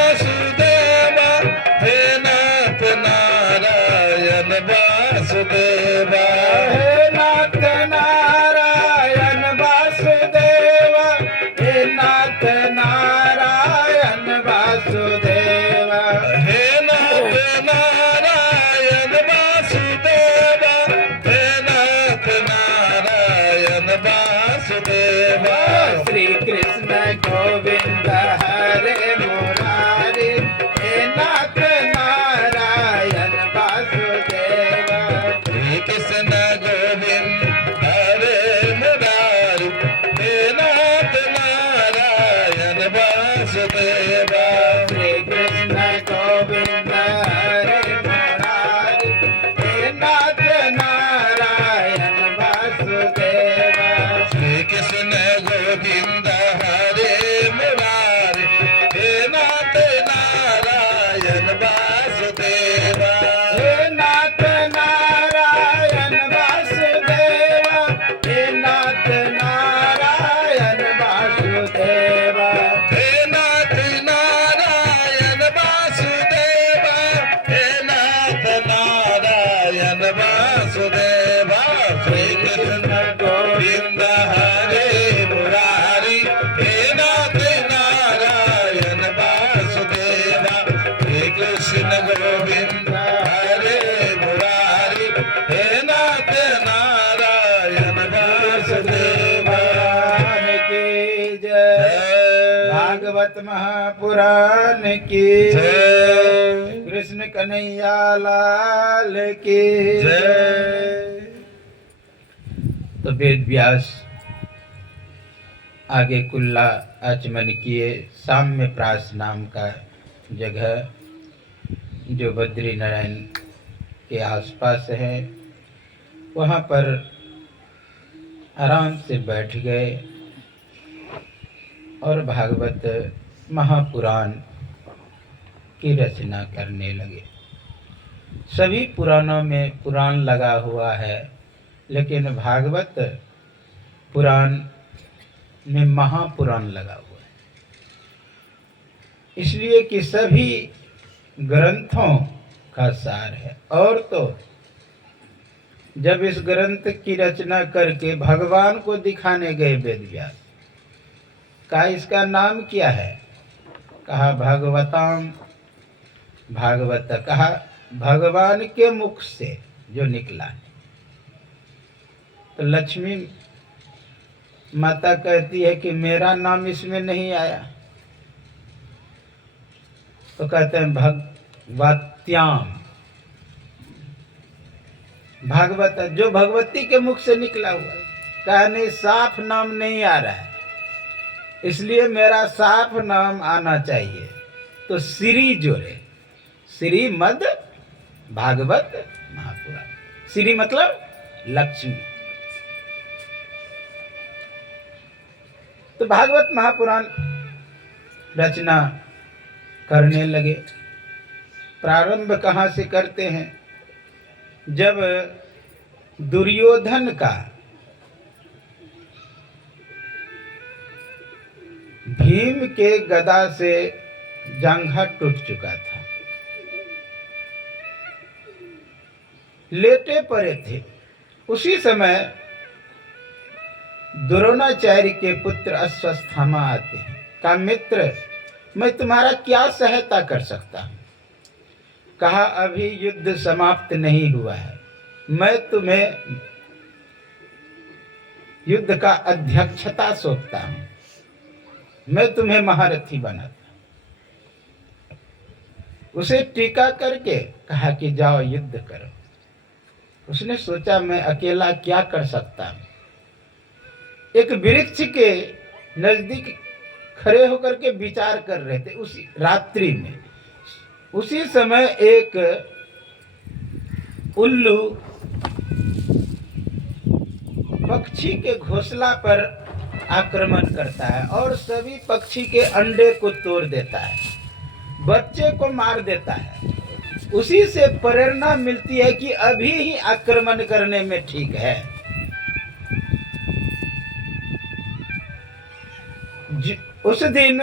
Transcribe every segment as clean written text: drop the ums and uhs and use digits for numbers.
वासुदेवा हे नाथ नारायण वासुदेवा हे नाथ नारायण वासुदेवा हे नाथ नारायण वासुदेवा हे नाथ नारायण वासुदेवा हे नाथ नारायण वासुदेवा श्री कृष्ण गोविंद हरे मुरारी हे नाथ नारायण वासुदेवा श्री कृष्ण गोविंद हरे मुरारी हे नाथ नारायण वासुदेवा श्री कृष्ण गोविंद हरे मुरारी हे नाथ नारायण वासुदेवा श्री कृष्ण गोविंद हरे मुरारी हे नाथ नारायण वासुदेवा हे नाथ नारायण वासुदेवा हे नाथ नारायण वासुदेवा हे नाथ नारायण वासुदेवा हे नाथ नारायण वासुदेवा श्री कृष्ण गोविंद हरे मुरारी हे नाथ नारायण वासुदेवा श्री कृष्ण गोविंद हरे मुरारी हे नाथ नारायण वासुदेवा भगवान की जय भागवत महापुराण की जय कृष्ण कन्हैया लाल की जय। तो वेद व्यास आगे कुल्ला आचमन किए। साम्य प्रास नाम का जगह जो बद्री नारायण के आसपास है, वहाँ पर आराम से बैठ गए और भागवत महापुराण की रचना करने लगे। सभी पुराणों में पुराण लगा हुआ है, लेकिन भागवत पुराण में महापुराण लगा हुआ है, इसलिए कि सभी ग्रंथों का सार है। और तो जब इस ग्रंथ की रचना करके भगवान को दिखाने गए वेद व्यास, कहा इसका नाम क्या है? कहा भागवताम, भागवत कहा भगवान के मुख से जो निकला है। तो लक्ष्मी माता कहती है कि मेरा नाम इसमें नहीं आया। तो कहते हैं भगवत्याम, भागवत जो भगवती के मुख से निकला हुआ। कहने साफ नाम नहीं आ रहा है, इसलिए मेरा साफ नाम आना चाहिए। तो श्री जोड़े, श्रीमद् भागवत महापुराण। श्री मतलब लक्ष्मी। तो भागवत महापुराण रचना करने लगे। प्रारंभ कहाँ से करते हैं? जब दुर्योधन का भीम के गदा से जांघा टूट चुका था, लेटे पड़े थे, उसी समय द्रोणाचार्य के पुत्र अश्वत्थामा आते हैं। कहा मित्र, मैं तुम्हारा क्या सहायता कर सकता हूं? कहा अभी युद्ध समाप्त नहीं हुआ है, मैं तुम्हें युद्ध का अध्यक्षता सौंपता हूं, मैं तुम्हें महारथी बनाता। उसे टीका करके कहा कि जाओ युद्ध करो। उसने सोचा मैं अकेला क्या कर सकता हूं। एक वृक्ष के नजदीक खड़े होकर के विचार कर रहे थे उसी रात्रि में। उसी समय एक उल्लू पक्षी के घोंसला पर आक्रमण करता है और सभी पक्षी के अंडे को तोड़ देता है, बच्चे को मार देता है। उसी से प्रेरणा मिलती है कि अभी ही आक्रमण करने में ठीक है। उस दिन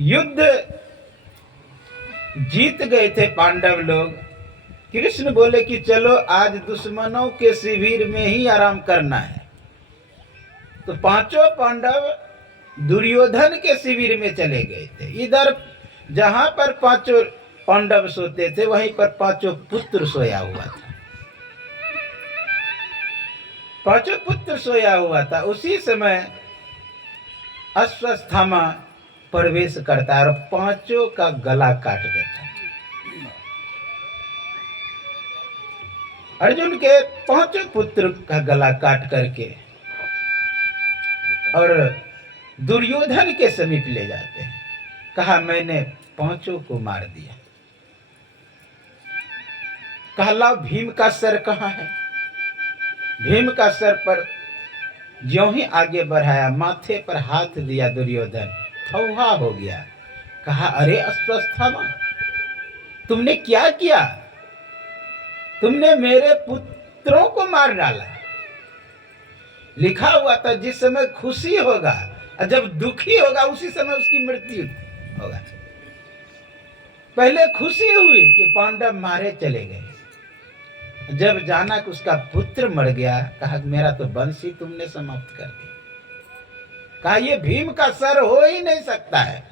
युद्ध जीत गए थे पांडव लोग। कृष्ण बोले कि चलो आज दुश्मनों के शिविर में ही आराम करना है। तो पांचों पांडव दुर्योधन के शिविर में चले गए थे। इधर जहां पर पांचों पांडव सोते थे वहीं पर पांचों पुत्र सोया हुआ था। पांचों पुत्र सोया हुआ था। उसी समय अश्वत्थामा प्रवेश करता है और पांचों का गला काट देता है। अर्जुन के पांचों पुत्र का गला काट करके और दुर्योधन के समीप ले जाते हैं। कहा मैंने पांचों को मार दिया। कहा लाओ भीम का सर कहाँ है। भीम का सर पर ज्यों ही आगे बढ़ाया, माथे पर हाथ दिया दुर्योधन, थौहा हो गया। कहा अरे अश्वत्थामा, तुमने क्या किया? तुमने मेरे पुत्रों को मार डाला। लिखा हुआ था जिस समय खुशी होगा और जब दुखी होगा उसी समय उसकी मृत्यु होगा। पहले खुशी हुई कि पांडव मारे चले गए। जब जाना कि उसका पुत्र मर गया, कहा मेरा तो वंश ही तुमने समाप्त कर दिया। कहा ये भीम का सर हो ही नहीं सकता है।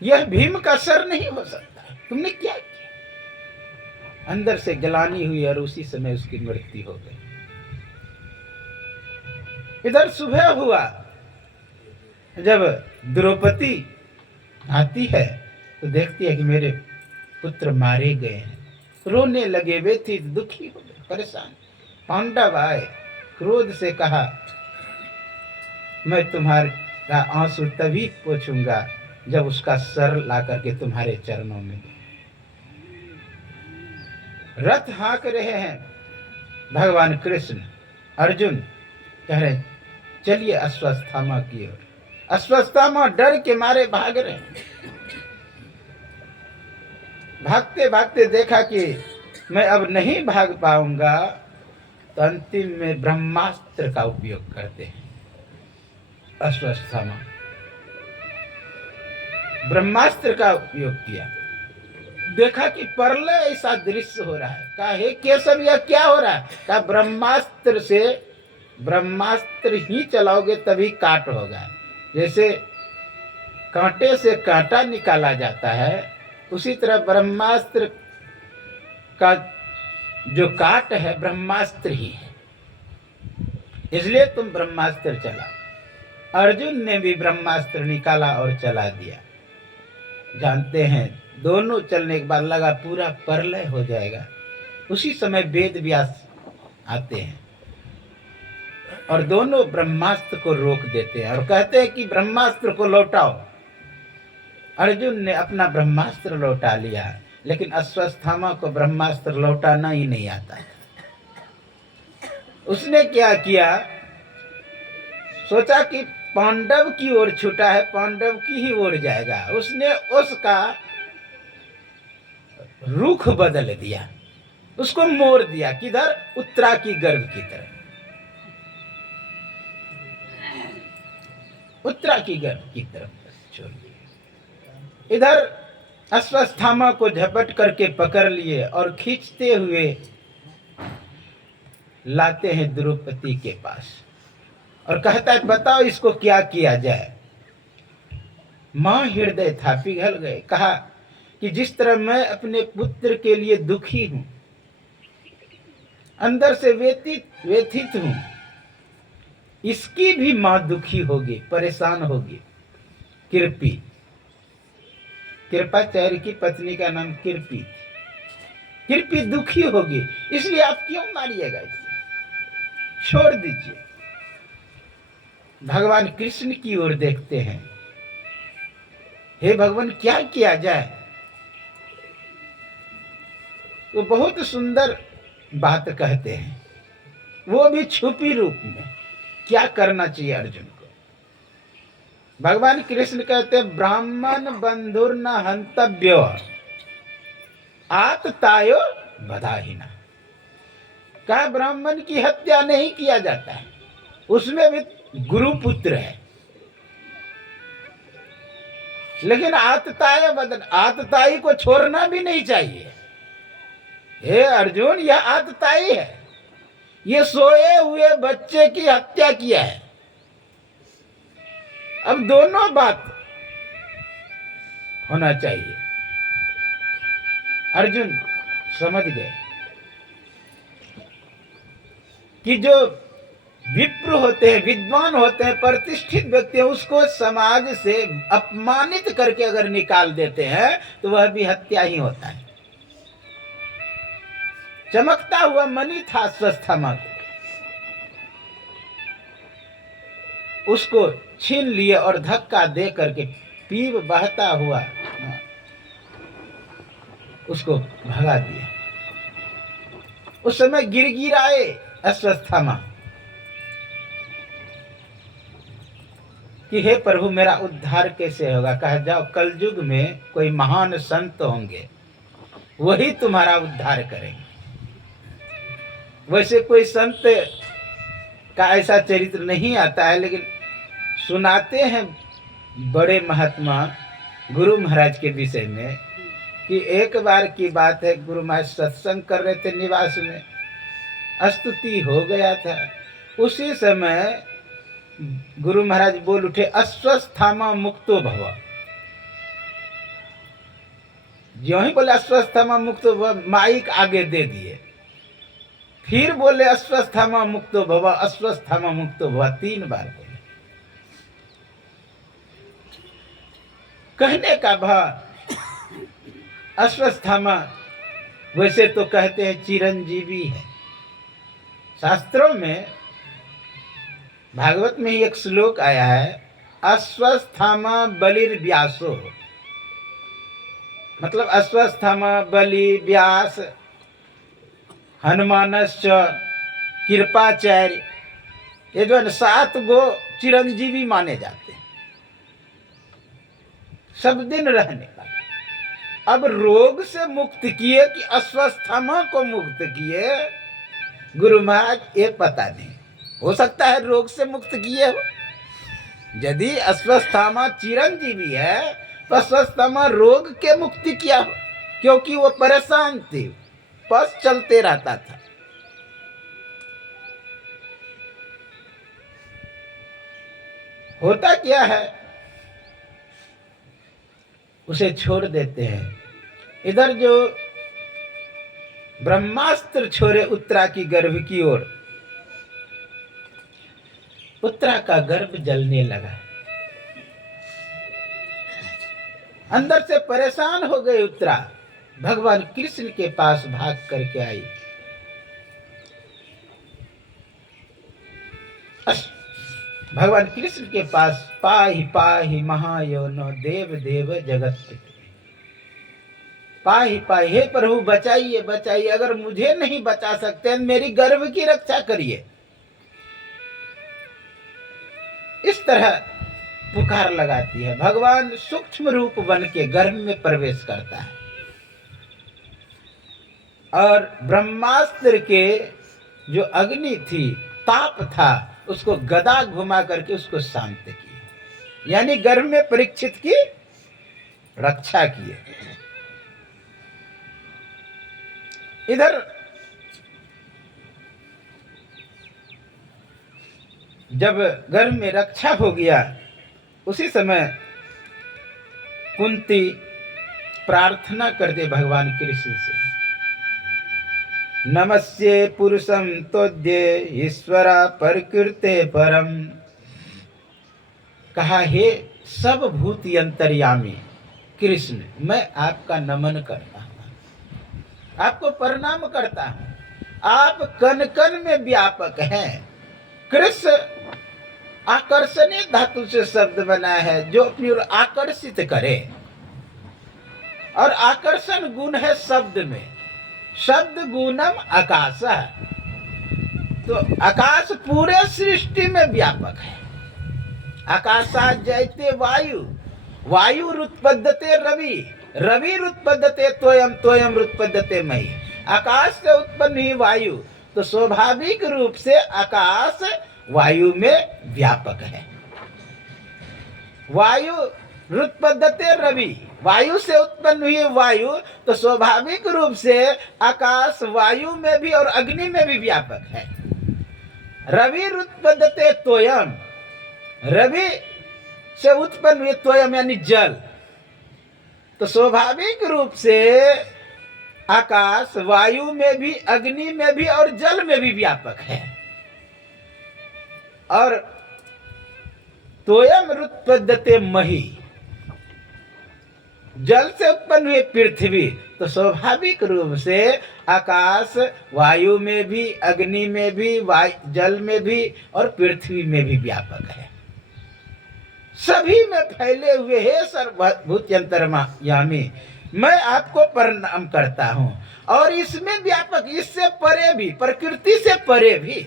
यह भीम का सर नहीं हो सकता। तुमने क्या किया? अंदर से ग्लानि हुई और उसी समय उसकी मृत्यु हो गई। इधर सुबह हुआ, जब द्रौपदी आती है तो देखती है कि मेरे पुत्र मारे गए हैं। रोने लगे, व्यथित दुखी हो गए, परेशान। पांडव आए, क्रोध से कहा मैं तुम्हारा आंसू तभी पोंछूंगा जब उसका सर ला करके तुम्हारे चरणों में। रथ हाँक रहे हैं भगवान कृष्ण। अर्जुन कह रहे चलिए अश्वत्थामा की ओर। अश्वत्थामा डर के मारे भाग रहे हैं। भागते भागते देखा कि मैं अब नहीं भाग पाऊंगा, तो अंतिम में ब्रह्मास्त्र का उपयोग करते हैं अश्वत्थामा। ब्रह्मास्त्र का उपयोग किया। देखा कि प्रलय ऐसा दृश्य हो रहा है। कहा हे केशव यह क्या हो रहा है? कहा ब्रह्मास्त्र से, ब्रह्मास्त्र ही चलाओगे तभी काट होगा। जैसे कांटे से कांटा निकाला जाता है, उसी तरह ब्रह्मास्त्र का जो काट है ब्रह्मास्त्र ही है। इसलिए तुम ब्रह्मास्त्र चला। अर्जुन ने भी ब्रह्मास्त्र निकाला और चला दिया। जानते हैं दोनों चलने के बाद लगा पूरा प्रलय हो जाएगा। उसी समय वेद व्यास आते हैं और दोनों ब्रह्मास्त्र को रोक देते हैं और कहते हैं कि ब्रह्मास्त्र को लौटाओ। अर्जुन ने अपना ब्रह्मास्त्र लौटा लिया, लेकिन अश्वत्थामा को ब्रह्मास्त्र लौटाना ही नहीं आता है। उसने क्या किया, सोचा कि पांडव की ओर छूटा है, पांडव की ही ओर जाएगा। उसने उसका रुख बदल दिया, उसको मोड़ दिया। किधर? उत्तरा की गर्भ की तरफ। उत्तरा की गर्भ की तरफ छोड़ दिया। इधर अश्वत्थामा को झपट करके पकड़ लिए और खींचते हुए लाते हैं द्रौपदी के पास और कहता है बताओ इसको क्या किया जाए। मां हृदय था, पिघल गए। कहा कि जिस तरह मैं अपने पुत्र के लिए दुखी हूं, अंदर से व्यथित हूं, इसकी भी मां दुखी होगी, परेशान होगी। कृपाचार्य की पत्नी का नाम कृपी। कृपी दुखी होगी, इसलिए आप क्यों मारिएगा इसे? छोड़ दीजिए। भगवान कृष्ण की ओर देखते हैं, हे भगवान क्या किया जाए? वो बहुत सुंदर बात कहते हैं, वो भी छुपी रूप में। क्या करना चाहिए अर्जुन को? भगवान कृष्ण कहते हैं ब्राह्मण बंधुर न हंतव्यो आततायो बधाहीना। कहा ब्राह्मण की हत्या नहीं किया जाता है, उसमें भी गुरु पुत्र है। लेकिन आतताई बदन, आतताई को छोड़ना भी नहीं चाहिए। हे अर्जुन, यह आतताई है, ये सोए हुए बच्चे की हत्या किया है। अब दोनों बात होना चाहिए। अर्जुन समझ गए कि जो विप्र होते हैं, विद्वान होते हैं, प्रतिष्ठित व्यक्ति हैं, उसको समाज से अपमानित करके अगर निकाल देते हैं तो वह भी हत्या ही होता है। चमकता हुआ मणि था अश्वत्थामा को, उसको छीन लिए और धक्का दे करके पीप बहता हुआ उसको भगा दिया। उस समय गिड़गिड़ाए अश्वत्थामा कि हे प्रभु, मेरा उद्धार कैसे होगा। कहा, जाओ, कलयुग में कोई महान संत होंगे, वही तुम्हारा उद्धार करेंगे। वैसे कोई संत का ऐसा चरित्र नहीं आता है, लेकिन सुनाते हैं बड़े महात्मा गुरु महाराज के विषय में कि एक बार की बात है, गुरु महाराज सत्संग कर रहे थे निवास में, स्तुति हो गया था। उसी समय गुरु महाराज बोल उठे, अश्वत्थामा मुक्तो भव। ज्यों ही बोले अश्वत्थामा मुक्तो भव, माइक आगे दे दिए। फिर बोले अश्वत्थामा मुक्तो भव, अश्वत्थामा मुक्तो भव, 3 बार बोले। कहने का भाव, अश्वत्थामा वैसे तो कहते हैं चिरंजीवी है। शास्त्रों में, भागवत में ही एक श्लोक आया है, अश्वत्थामा बलिर्व्यासो, मतलब अश्वत्थामा, बलि, व्यास, हनुमानश्च, कृपाचार्य, ये जो 7 गो चिरंजीवी माने जाते हैं, सब दिन रहने वाले। अब रोग से मुक्त किए कि अश्वत्थामा को मुक्त किए गुरु महाराज, ये पता नहीं। हो सकता है रोग से मुक्त किए हो। यदि अश्वत्थामा चिरंजीवी है तो अश्वत्थामा रोग के मुक्ति किया हो, क्योंकि वो परेशान थे, बस चलते रहता था। होता क्या है, उसे छोड़ देते हैं। इधर जो ब्रह्मास्त्र छोड़े उत्तरा की गर्भ की ओर, उत्तरा का गर्भ जलने लगा। अंदर से परेशान हो गई उत्तरा, भगवान कृष्ण के पास भाग करके आई। भगवान कृष्ण के पास, पाहि पाहि महायोनो देव देव जगत पिता, पाहि पाहि, हे प्रभु बचाइए बचाइए, अगर मुझे नहीं बचा सकते मेरी गर्भ की रक्षा करिए। इस तरह पुकार लगाती है। भगवान सूक्ष्म रूप बन के गर्भ में प्रवेश करता है और ब्रह्मास्त्र के जो अग्नि थी, ताप था, उसको गदा घुमा करके उसको शांत किए, यानी गर्भ में परीक्षित की रक्षा किए। इधर जब गर्भ में रक्षा हो गया, उसी समय कुंती प्रार्थना करते भगवान कृष्ण से, नमस्ये पुरुषम तोद्ये ईश्वरा परकृते परम। कहा, हे सब भूति अंतर्यामी कृष्ण, मैं आपका नमन करता हूँ, आपको प्रणाम करता हूँ। आप कण कण में व्यापक हैं। कृष्ण आकर्षणीय धातु से शब्द बना है, जो अपनी ओर आकर्षित करे, और आकर्षण गुण है शब्द में। शब्द गुणम आकाश, तो आकाश पूरे सृष्टि में व्यापक है। आकाशात जयते वायु, वायु रुत्पद्यते रवि, रवि रुत्पद्यते तोयम, तोयम रुत्पद्यते मई। आकाश से उत्पन्न हुई वायु, तो स्वाभाविक रूप से आकाश वायु में व्यापक है। वायु रुत्पद्यते रवि, वायु से उत्पन्न हुई वायु, तो स्वाभाविक रूप से आकाश वायु में भी और अग्नि में भी व्यापक है। रवि रुत्पद्यते तोयम, रवि से उत्पन्न हुए तोयम यानी जल, तो स्वाभाविक रूप से आकाश वायु में भी, अग्नि में भी और जल में भी व्यापक है। और तोयम रुत्पद्यते मही, जल से उत्पन्न हुए पृथ्वी, तो स्वाभाविक रूप से आकाश वायु में भी, अग्नि में भी, जल में भी और पृथ्वी में भी व्यापक है। सभी में फैले हुए है सर्वभूत्यंतर्यामी, मैं आपको प्रणाम करता हूं। और इसमें व्यापक, इससे परे भी, प्रकृति से परे भी,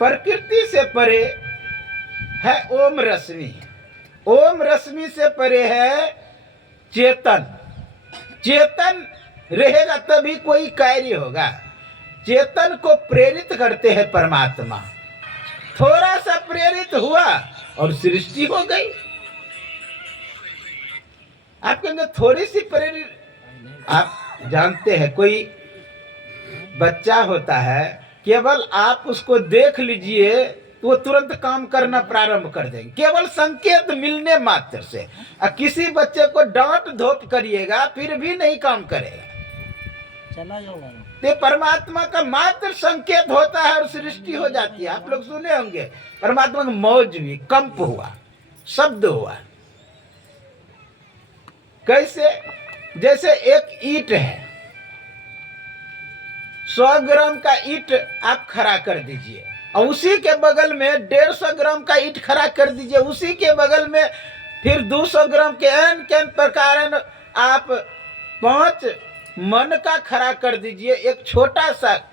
प्रकृति से परे है ओम रश्मि, ओम रश्मि से परे है चेतन। चेतन रहेगा तभी कोई कार्य होगा। चेतन को प्रेरित करते हैं परमात्मा। थोड़ा सा प्रेरित हुआ और सृष्टि हो गई। आपके अंदर थोड़ी सी प्रेरित, आप जानते हैं कोई बच्चा होता है, केवल आप उसको देख लीजिए तो वो तुरंत काम करना प्रारंभ कर देंगे, केवल संकेत मिलने मात्र से। और किसी बच्चे को डांट धोप करिएगा फिर भी नहीं काम करेगा। चला जाओगा तो परमात्मा का मात्र संकेत होता है और सृष्टि हो जाती है। आप लोग सुने होंगे परमात्मा का मौज हुई, कंप हुआ, शब्द हुआ। कैसे? जैसे एक ईंट है, 100 ग्राम का ईंट आप खड़ा कर दीजिए और उसी के बगल में 150 ग्राम का ईंट खड़ा कर दीजिए, उसी के बगल में फिर 200 ग्राम के एन प्रकार आप 5 मन का खड़ा कर दीजिए। एक छोटा सा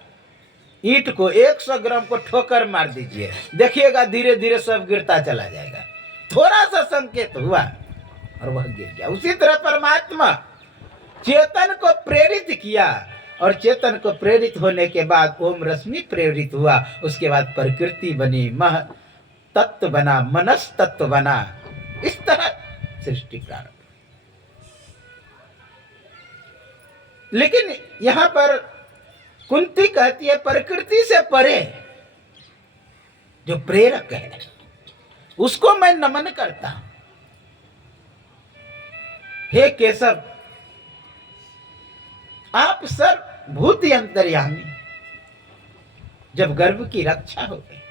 ईंट को 100 ग्राम को ठोकर मार दीजिए, देखिएगा धीरे धीरे सब गिरता चला जाएगा। थोड़ा सा संकेत हुआ और वह गिर गया। उसी तरह परमात्मा चेतन को प्रेरित किया और चेतन को प्रेरित होने के बाद ओम रश्मि प्रेरित हुआ। उसके बाद प्रकृति बनी, मह तत्व बना, मनस तत्व बना। इस तरह सृष्टि प्रारंभ। लेकिन यहां पर कुंती कहती है प्रकृति से परे जो प्रेरक है उसको मैं नमन करता हूं। हे केशव, आप सर्वभूत अंतर्यामी, जब गर्भ की रक्षा हो गई।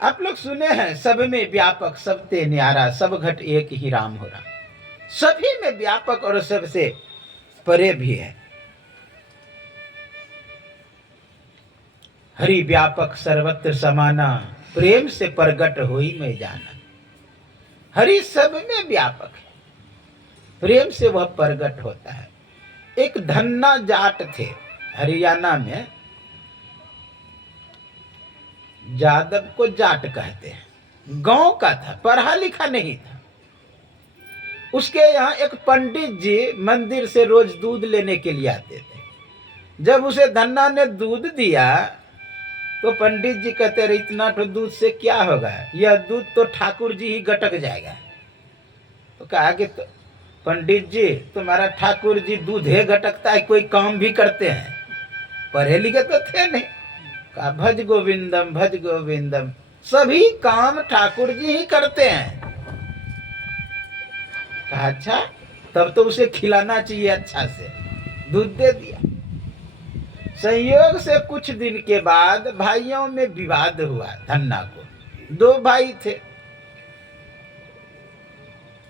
आप लोग सुने हैं सब में व्यापक, सबते न्यारा, सब घट एक ही राम हो रहा। सभी में व्यापक और सबसे परे भी है। हरि व्यापक सर्वत्र समाना, प्रेम से प्रगट होई मैं जाना। हरि सब में व्यापक है, प्रेम से वह प्रगट होता है। एक धन्ना जाट थे हरियाणा में, जादव को जाट कहते हैं, गांव का था, पढ़ा लिखा नहीं था। उसके यहाँ एक पंडित जी मंदिर से रोज दूध लेने के लिए आते थे। जब उसे धन्ना ने दूध दिया तो पंडित जी कहते रहे इतना तो दूध से क्या होगा, यह दूध तो ठाकुर जी ही गटक जाएगा। तो कहा कि तो पंडित जी तुम्हारा ठाकुर जी दूध है गटकता है, कोई काम भी करते हैं? पढ़े लिखे तो थे नहीं। कहा भज गोविंदम भज गोविंदम, सभी काम ठाकुर जी ही करते हैं। कहा अच्छा, तब तो उसे खिलाना चाहिए अच्छा से। दूध दे दिया। संयोग से कुछ दिन के बाद भाइयों में विवाद हुआ। धन्ना को 2 भाई थे,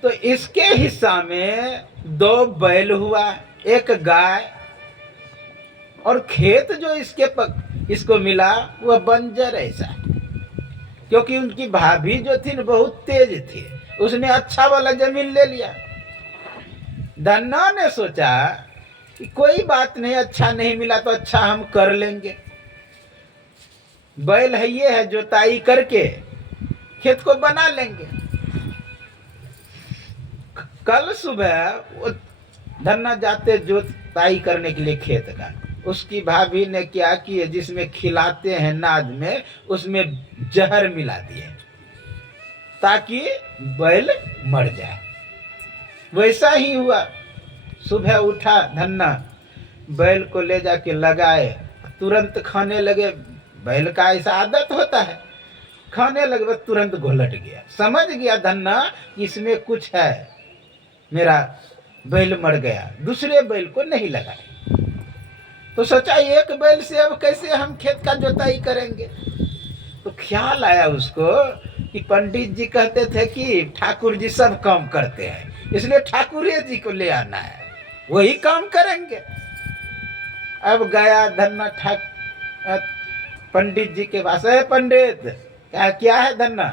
तो इसके हिस्सा में 2 बैल हुआ, 1 गाय, और खेत जो इसको मिला वह बंजर ऐसा, क्योंकि उनकी भाभी जो थी बहुत तेज थी, उसने अच्छा वाला जमीन ले लिया। धन्ना ने सोचा कि कोई बात नहीं, अच्छा नहीं मिला तो अच्छा हम कर लेंगे। बैल है ये है, जोताई करके खेत को बना लेंगे। कल सुबह वो धन्ना जाते जोताई करने के लिए खेत का, उसकी भाभी ने क्या किए, जिसमें खिलाते हैं नाद में, उसमें जहर मिला दिए ताकि बैल मर जाए। वैसा ही हुआ। सुबह उठा धन्ना, बैल को ले जाके लगाए, तुरंत खाने लगे। बैल का ऐसा आदत होता है, खाने लगे, बस तुरंत घोलट गया। समझ गया धन्ना कि इसमें कुछ है, मेरा बैल मर गया। दूसरे बैल को नहीं लगाए तो सोचा एक बैल से अब कैसे हम खेत का जोताई करेंगे। तो ख्याल आया उसको कि पंडित जी कहते थे कि ठाकुर जी सब काम करते हैं, इसलिए ठाकुर जी को ले आना है, वही काम करेंगे। अब गया धन्ना पंडित जी के पास। है पंडित, क्या है धन्ना?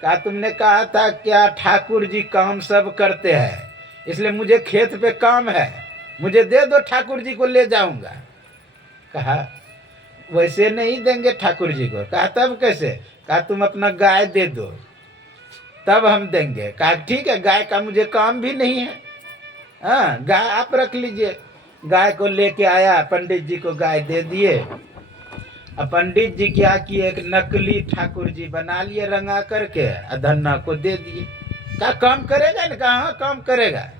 कहा तुमने कहा था क्या ठाकुर जी काम सब करते हैं, इसलिए मुझे खेत पे काम है, मुझे दे दो, ठाकुर जी को ले जाऊंगा। कहा वैसे नहीं देंगे ठाकुर जी को। कहा तब कैसे? कहा तुम अपना गाय दे दो तब हम देंगे। कहा ठीक है, गाय का मुझे काम भी नहीं है, हाँ गाय आप रख लीजिए। गाय को लेके आया, पंडित जी को गाय दे दिए। अब पंडित जी क्या किए, एक नकली ठाकुर जी बना लिए रंगा करके, धन्ना को दे दिए। कहा काम करेगा ना? कहा हाँ काम करेगा।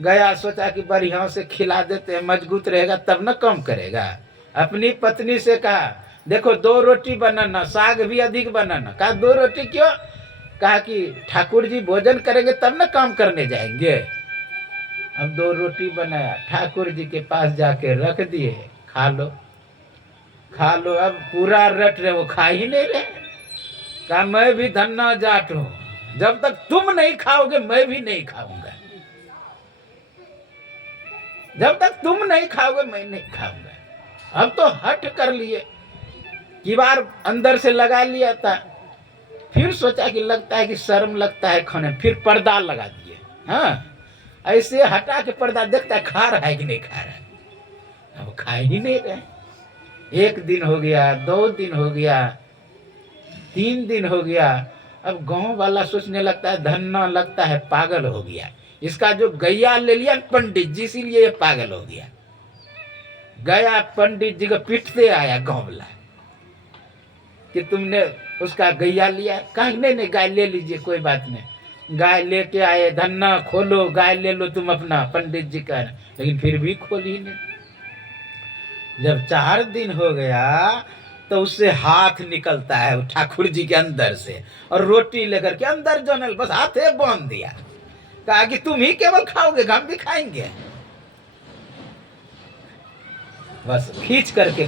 गया, सोचा कि बढ़िया से खिला देते हैं, मजबूत रहेगा तब ना काम करेगा। अपनी पत्नी से कहा देखो 2 रोटी बनाना, साग भी अधिक बनाना। कहा 2 रोटी क्यों? कहा कि ठाकुर जी भोजन करेंगे तब ना काम करने जाएंगे। अब 2 रोटी बनाया, ठाकुर जी के पास जाके रख दिए, खा लो खा लो। अब पूरा रट रहे, वो खा ही नहीं रहे। कहा मैं भी धन्ना जाट हूं, जब तक तुम नहीं खाओगे मैं भी नहीं खाऊंगा, जब तक तुम नहीं खाओगे मैं नहीं खाऊंगा। अब तो हट कर लिए, किवाड़ अंदर से लगा लिया था। फिर सोचा कि लगता है कि शर्म लगता है खाने, फिर पर्दा लगा दिए। हाँ ऐसे हटा के पर्दा, देखता है खा रहा है कि नहीं खा रहा है। अब खा ही नहीं रहे। 1 दिन हो गया, 2 दिन हो गया, 3 दिन हो गया। अब गांव वाला सोचने लगता है धन्ना लगता है पागल हो गया, इसका जो गैया ले लिया पंडित जी, इसीलिए ये पागल हो गया। गया पंडित जी को पीटते आया गांव वाला कि तुमने उसका गैया लिया। कहा नहीं नहीं गाय ले लीजिए, कोई बात नहीं। गाय लेके आए, धन्ना खोलो, गाय ले लो तुम अपना, पंडित जी कह रहे, लेकिन फिर भी खोली नहीं। जब 4 दिन हो गया तो उससे हाथ निकलता है ठाकुर जी के अंदर से, और रोटी लेकर के अंदर जोनल, बस हाथे बांध दिया। कहा कि तुम ही केवल खाओगे, हम भी खाएंगे। बस खींच करके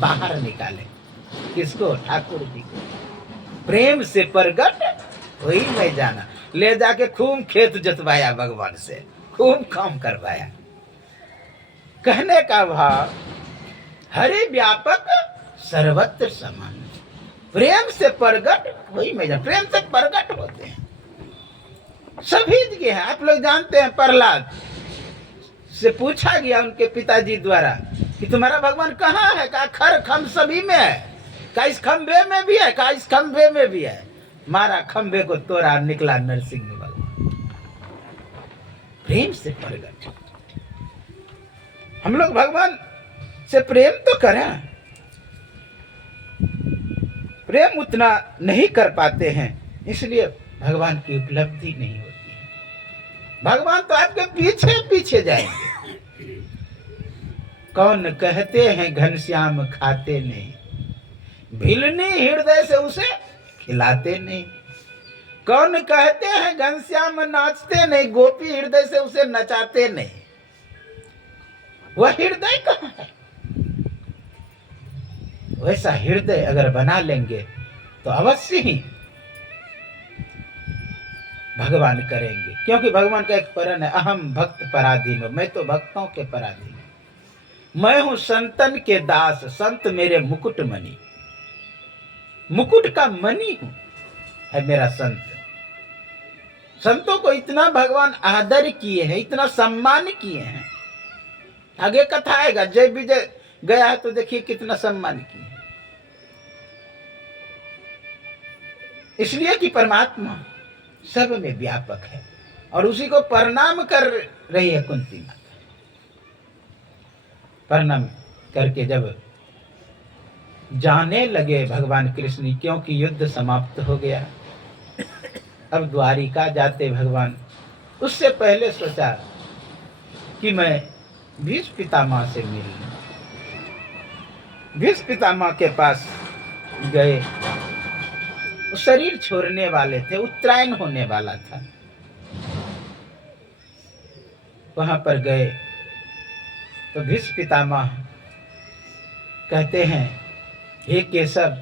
बाहर निकाले। किसको? ठाकुर जी को। प्रेम से प्रगट वही मैं जाना। ले जाके खूब खेत जोतवाया, भगवान से खूब काम करवाया। कहने का भाव हरि व्यापक सर्वत्र समान। प्रेम से प्रगट वही मैं जाना। प्रेम से प्रगट होते हैं सभी जगह है। आप लोग जानते हैं प्रहलाद से पूछा गया उनके पिताजी द्वारा कि तुम्हारा भगवान कहाँ है? कहा खर खम सभी में है। कहा इस खंभे में भी है? कहा इस खंभे में भी है। मारा खंभे को तोड़ा, निकला नरसिंह भगवान। प्रेम से प्रगट। हम लोग भगवान से प्रेम तो करें, प्रेम उतना नहीं कर पाते हैं, इसलिए भगवान की उपलब्धि नहीं होती है। भगवान तो आपके पीछे पीछे जाएंगे। कौन कहते हैं घनश्याम खाते नहीं, भिलनी हृदय से उसे खिलाते नहीं। कौन कहते हैं घनश्याम नाचते नहीं, गोपी हृदय से उसे नचाते नहीं। वह हृदय कहाँ है? वैसा हृदय अगर बना लेंगे तो अवश्य ही भगवान करेंगे, क्योंकि भगवान का एक परण है, अहम भक्त पराधीन हो। मैं तो भक्तों के पराधीन हूं, मैं हूं संतन के दास, संत मेरे मुकुट मणि। मुकुट का मणि हूं है मेरा संत। संतों को इतना भगवान आदर किए हैं, इतना सम्मान किए हैं। आगे कथा आएगा, जय विजय गया है तो देखिए कितना सम्मान किए। इसलिए कि परमात्मा सब में व्यापक है और उसी को प्रणाम कर रही है कुंती माता। प्रणाम। करके जब जाने लगे भगवान कृष्ण, क्योंकि युद्ध समाप्त हो गया, अब द्वारिका जाते भगवान, उससे पहले सोचा कि मैं भीष्म पितामह से मिल लूं। भीष्म पितामह के पास गए, वो शरीर छोड़ने वाले थे, उत्तरायण होने वाला था। वहां पर गए तो भीष्म पितामह कहते हैं, हे केशव,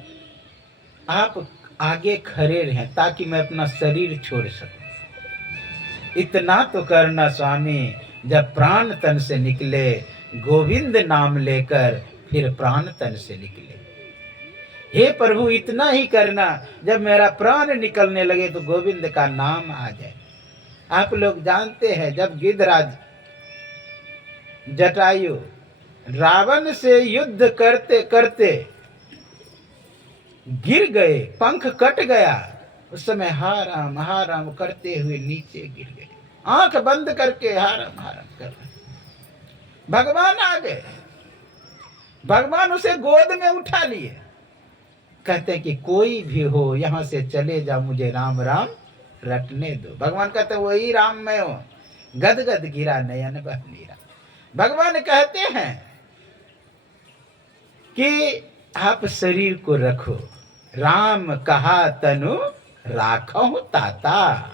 आप आगे खड़े रहें ताकि मैं अपना शरीर छोड़ सकूं। इतना तो करना स्वामी, जब प्राण तन से निकले, गोविंद नाम लेकर फिर प्राण तन से निकले। हे प्रभु, इतना ही करना, जब मेरा प्राण निकलने लगे तो गोविंद का नाम आ जाए। आप लोग जानते हैं, जब गिद्धराज जटायु रावण से युद्ध करते करते गिर गए, पंख कट गया, उस समय हा राम करते हुए नीचे गिर गए, आंख बंद करके हा राम कर रहे। भगवान आ गए, भगवान उसे गोद में उठा लिए, कहते हैं कि कोई भी हो यहां से चले जा, मुझे राम राम रटने दो। भगवान कहते वही राम मैं हूं, गदगद गिरा नयन बह नीरा। भगवान कहते हैं कि आप शरीर को रखो, राम कहा तनु राखो ताता,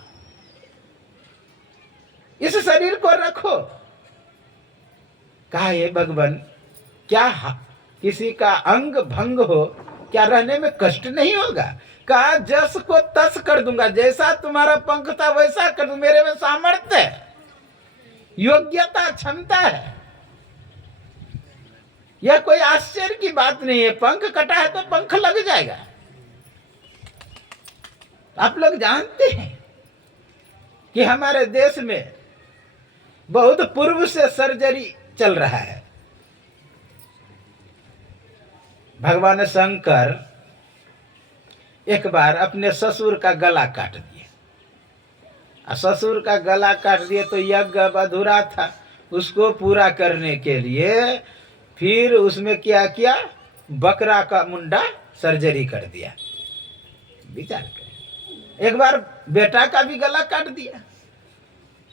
इस शरीर को रखो। कहा हे भगवान, क्या किसी का अंग भंग हो, क्या रहने में कष्ट नहीं होगा? कहा जस को तस कर दूंगा, जैसा तुम्हारा पंख था वैसा कर दूं, मेरे में सामर्थ्य है, योग्यता, क्षमता है। यह कोई आश्चर्य की बात नहीं है, पंख कटा है तो पंख लग जाएगा। आप लोग जानते हैं कि हमारे देश में बहुत पूर्व से सर्जरी चल रहा है। भगवान शंकर एक बार अपने ससुर का गला काट दिए, ससुर का गला काट दिए तो यज्ञ अब अधूरा था, उसको पूरा करने के लिए फिर उसमें क्या किया, बकरा का मुंडा सर्जरी कर दिया। विचार करें, एक बार बेटा का भी गला काट दिया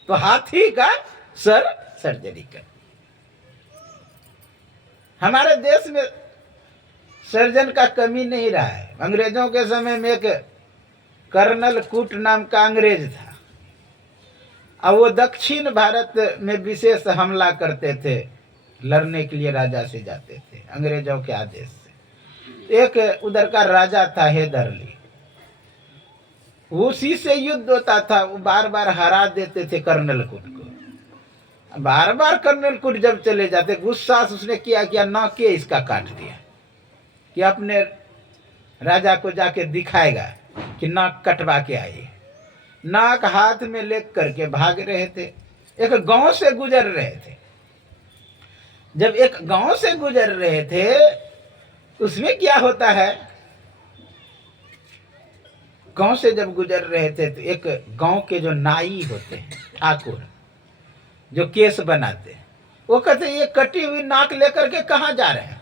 तो हाथी का सर सर्जरी कर। हमारे देश में सर्जन का कमी नहीं रहा है। अंग्रेजों के समय में एक कर्नल कूट नाम का अंग्रेज था, और वो दक्षिण भारत में विशेष हमला करते थे, लड़ने के लिए राजा से जाते थे अंग्रेजों के आदेश से। एक उधर का राजा था हैदरली, उसी से युद्ध होता था, वो बार बार हरा देते थे कर्नल कूट को। बार बार कर्नल कूट जब चले जाते, गुस्सा से उसने किया नाके इसका काट दिया, कि अपने राजा को जाके दिखाएगा कि नाक कटवा के आए। नाक हाथ में ले करके भाग रहे थे, एक गांव से गुजर रहे थे। जब एक गांव से गुजर रहे थे, उसमें क्या होता है, गांव से जब गुजर रहे थे तो एक गांव के जो नाई होते हैं, ठाकुर जो केस बनाते हैं, वो कहते हैं ये कटी हुई नाक लेकर के कहाँ जा रहे हैं?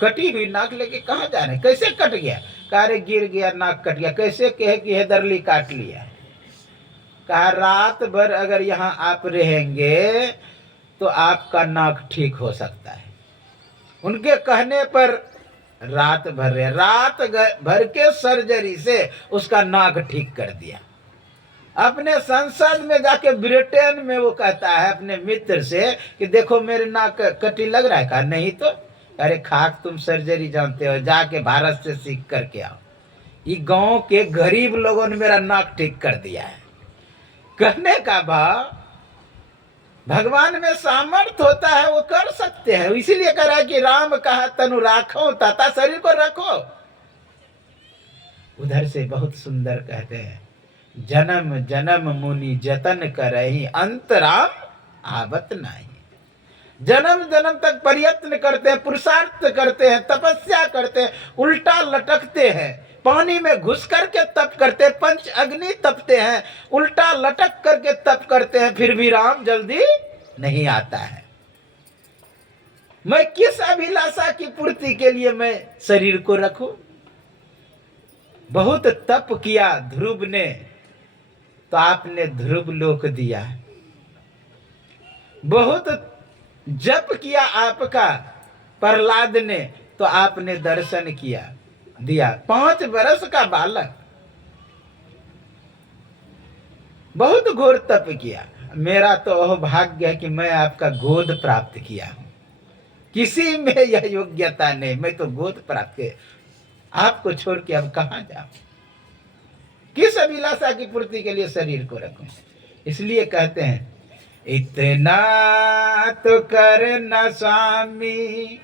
कटी हुई नाक लेके कहाँ जा रहे हैं? कैसे कट गया? कहा रे गिर गया, नाक कट गया। कैसे कहे कि हैदरली काट लिया? कहा रात भर अगर यहाँ आप रहेंगे तो आपका नाक ठीक हो सकता है। उनके कहने पर रात भर रहे, रात भर के सर्जरी से उसका नाक ठीक कर दिया। अपने संसद में जाके ब्रिटेन में वो कहता है अपने मित्र से कि देखो मेरे नाक कटी लग रहा है। कहा नहीं तो। अरे खाक तुम सर्जरी जानते हो, जाके भारत से सीख करके आओ। ये गांव के गरीब लोगों ने मेरा नाक ठीक कर दिया है। कहने का भाव, भगवान में सामर्थ्य होता है, वो कर सकते हैं। इसीलिए कह रहा है कि राम कहा तनु राखो ताता, शरीर को रखो। उधर से बहुत सुंदर कहते हैं, जन्म जन्म मुनि जतन करहि, अंतराम आवत नहीं। जन्म जन्म तक प्रयत्न करते हैं, पुरुषार्थ करते हैं, तपस्या करते हैं, उल्टा लटकते हैं, पानी में घुस करके तप करते हैं, पंच अग्नि तपते हैं, उल्टा लटक करके तप करते हैं, फिर भी राम जल्दी नहीं आता है। मैं किस अभिलाषा की पूर्ति के लिए मैं शरीर को रखूं? बहुत तप किया ध्रुव ने, तो आपने ध्रुव लोक दिया। बहुत जप किया आपका प्रहलाद ने, तो आपने दर्शन किया दिया। 5 वर्ष का बालक, बहुत घोर तप किया। मेरा तो अहोभाग्य है कि मैं आपका गोद प्राप्त किया हूं। किसी में यह योग्यता नहीं, मैं तो गोद प्राप्त किया। आपको छोड़ के अब कहां जाऊं? किस अभिलाषा की पूर्ति के लिए शरीर को रखूं? इसलिए कहते हैं, इतना तो करना स्वामी,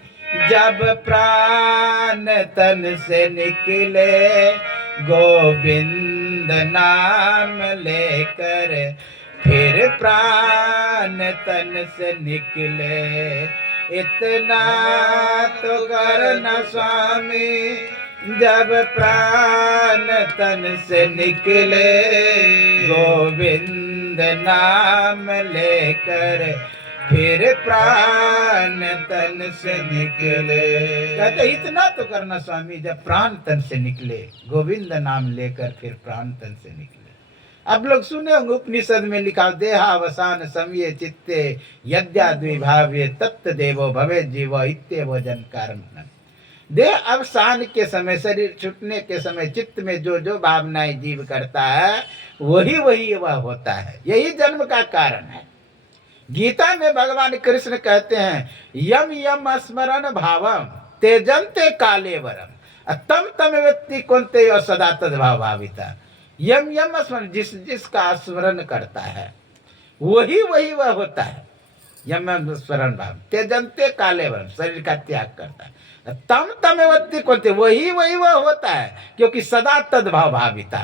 जब प्राण तन से निकले, गोविंद नाम लेकर फिर प्राण तन से निकले। इतना तो करना स्वामी, जब प्राण तन से निकले, गोविंद नाम लेकर फिर प्राण तन से निकले। कहते इतना तो करना स्वामी, जब प्राण तन से निकले, गोविंद नाम लेकर फिर प्राण तन से निकले। आप लोग सुने होंगे उपनिषद में लिखा, देहावसान समये चित्ते यद्याद्विभाव्ये तत्त देवो भवे जीवो इत्येव जन कारण। देह अवसान के समय, शरीर छूटने के समय चित्त में जो जो भावनाएं जीव करता है, वही वही वह होता है। यही जन्म का कारण है। गीता में भगवान कृष्ण कहते हैं, यम यम स्मरण भावम तेजंते काले वरम तम तम व्यक्ति कौनते और सदा तद्भाव भाविता। यम यम स्मरण, जिस जिसका स्मरण करता है वही वही वह होता है। यम यम स्मरण भाव तेजंते काले वरम, शरीर का त्याग करता है। तम तम व्यक्ति कौनते, वही वही वह होता है, क्योंकि सदा तद्भाव भाविता,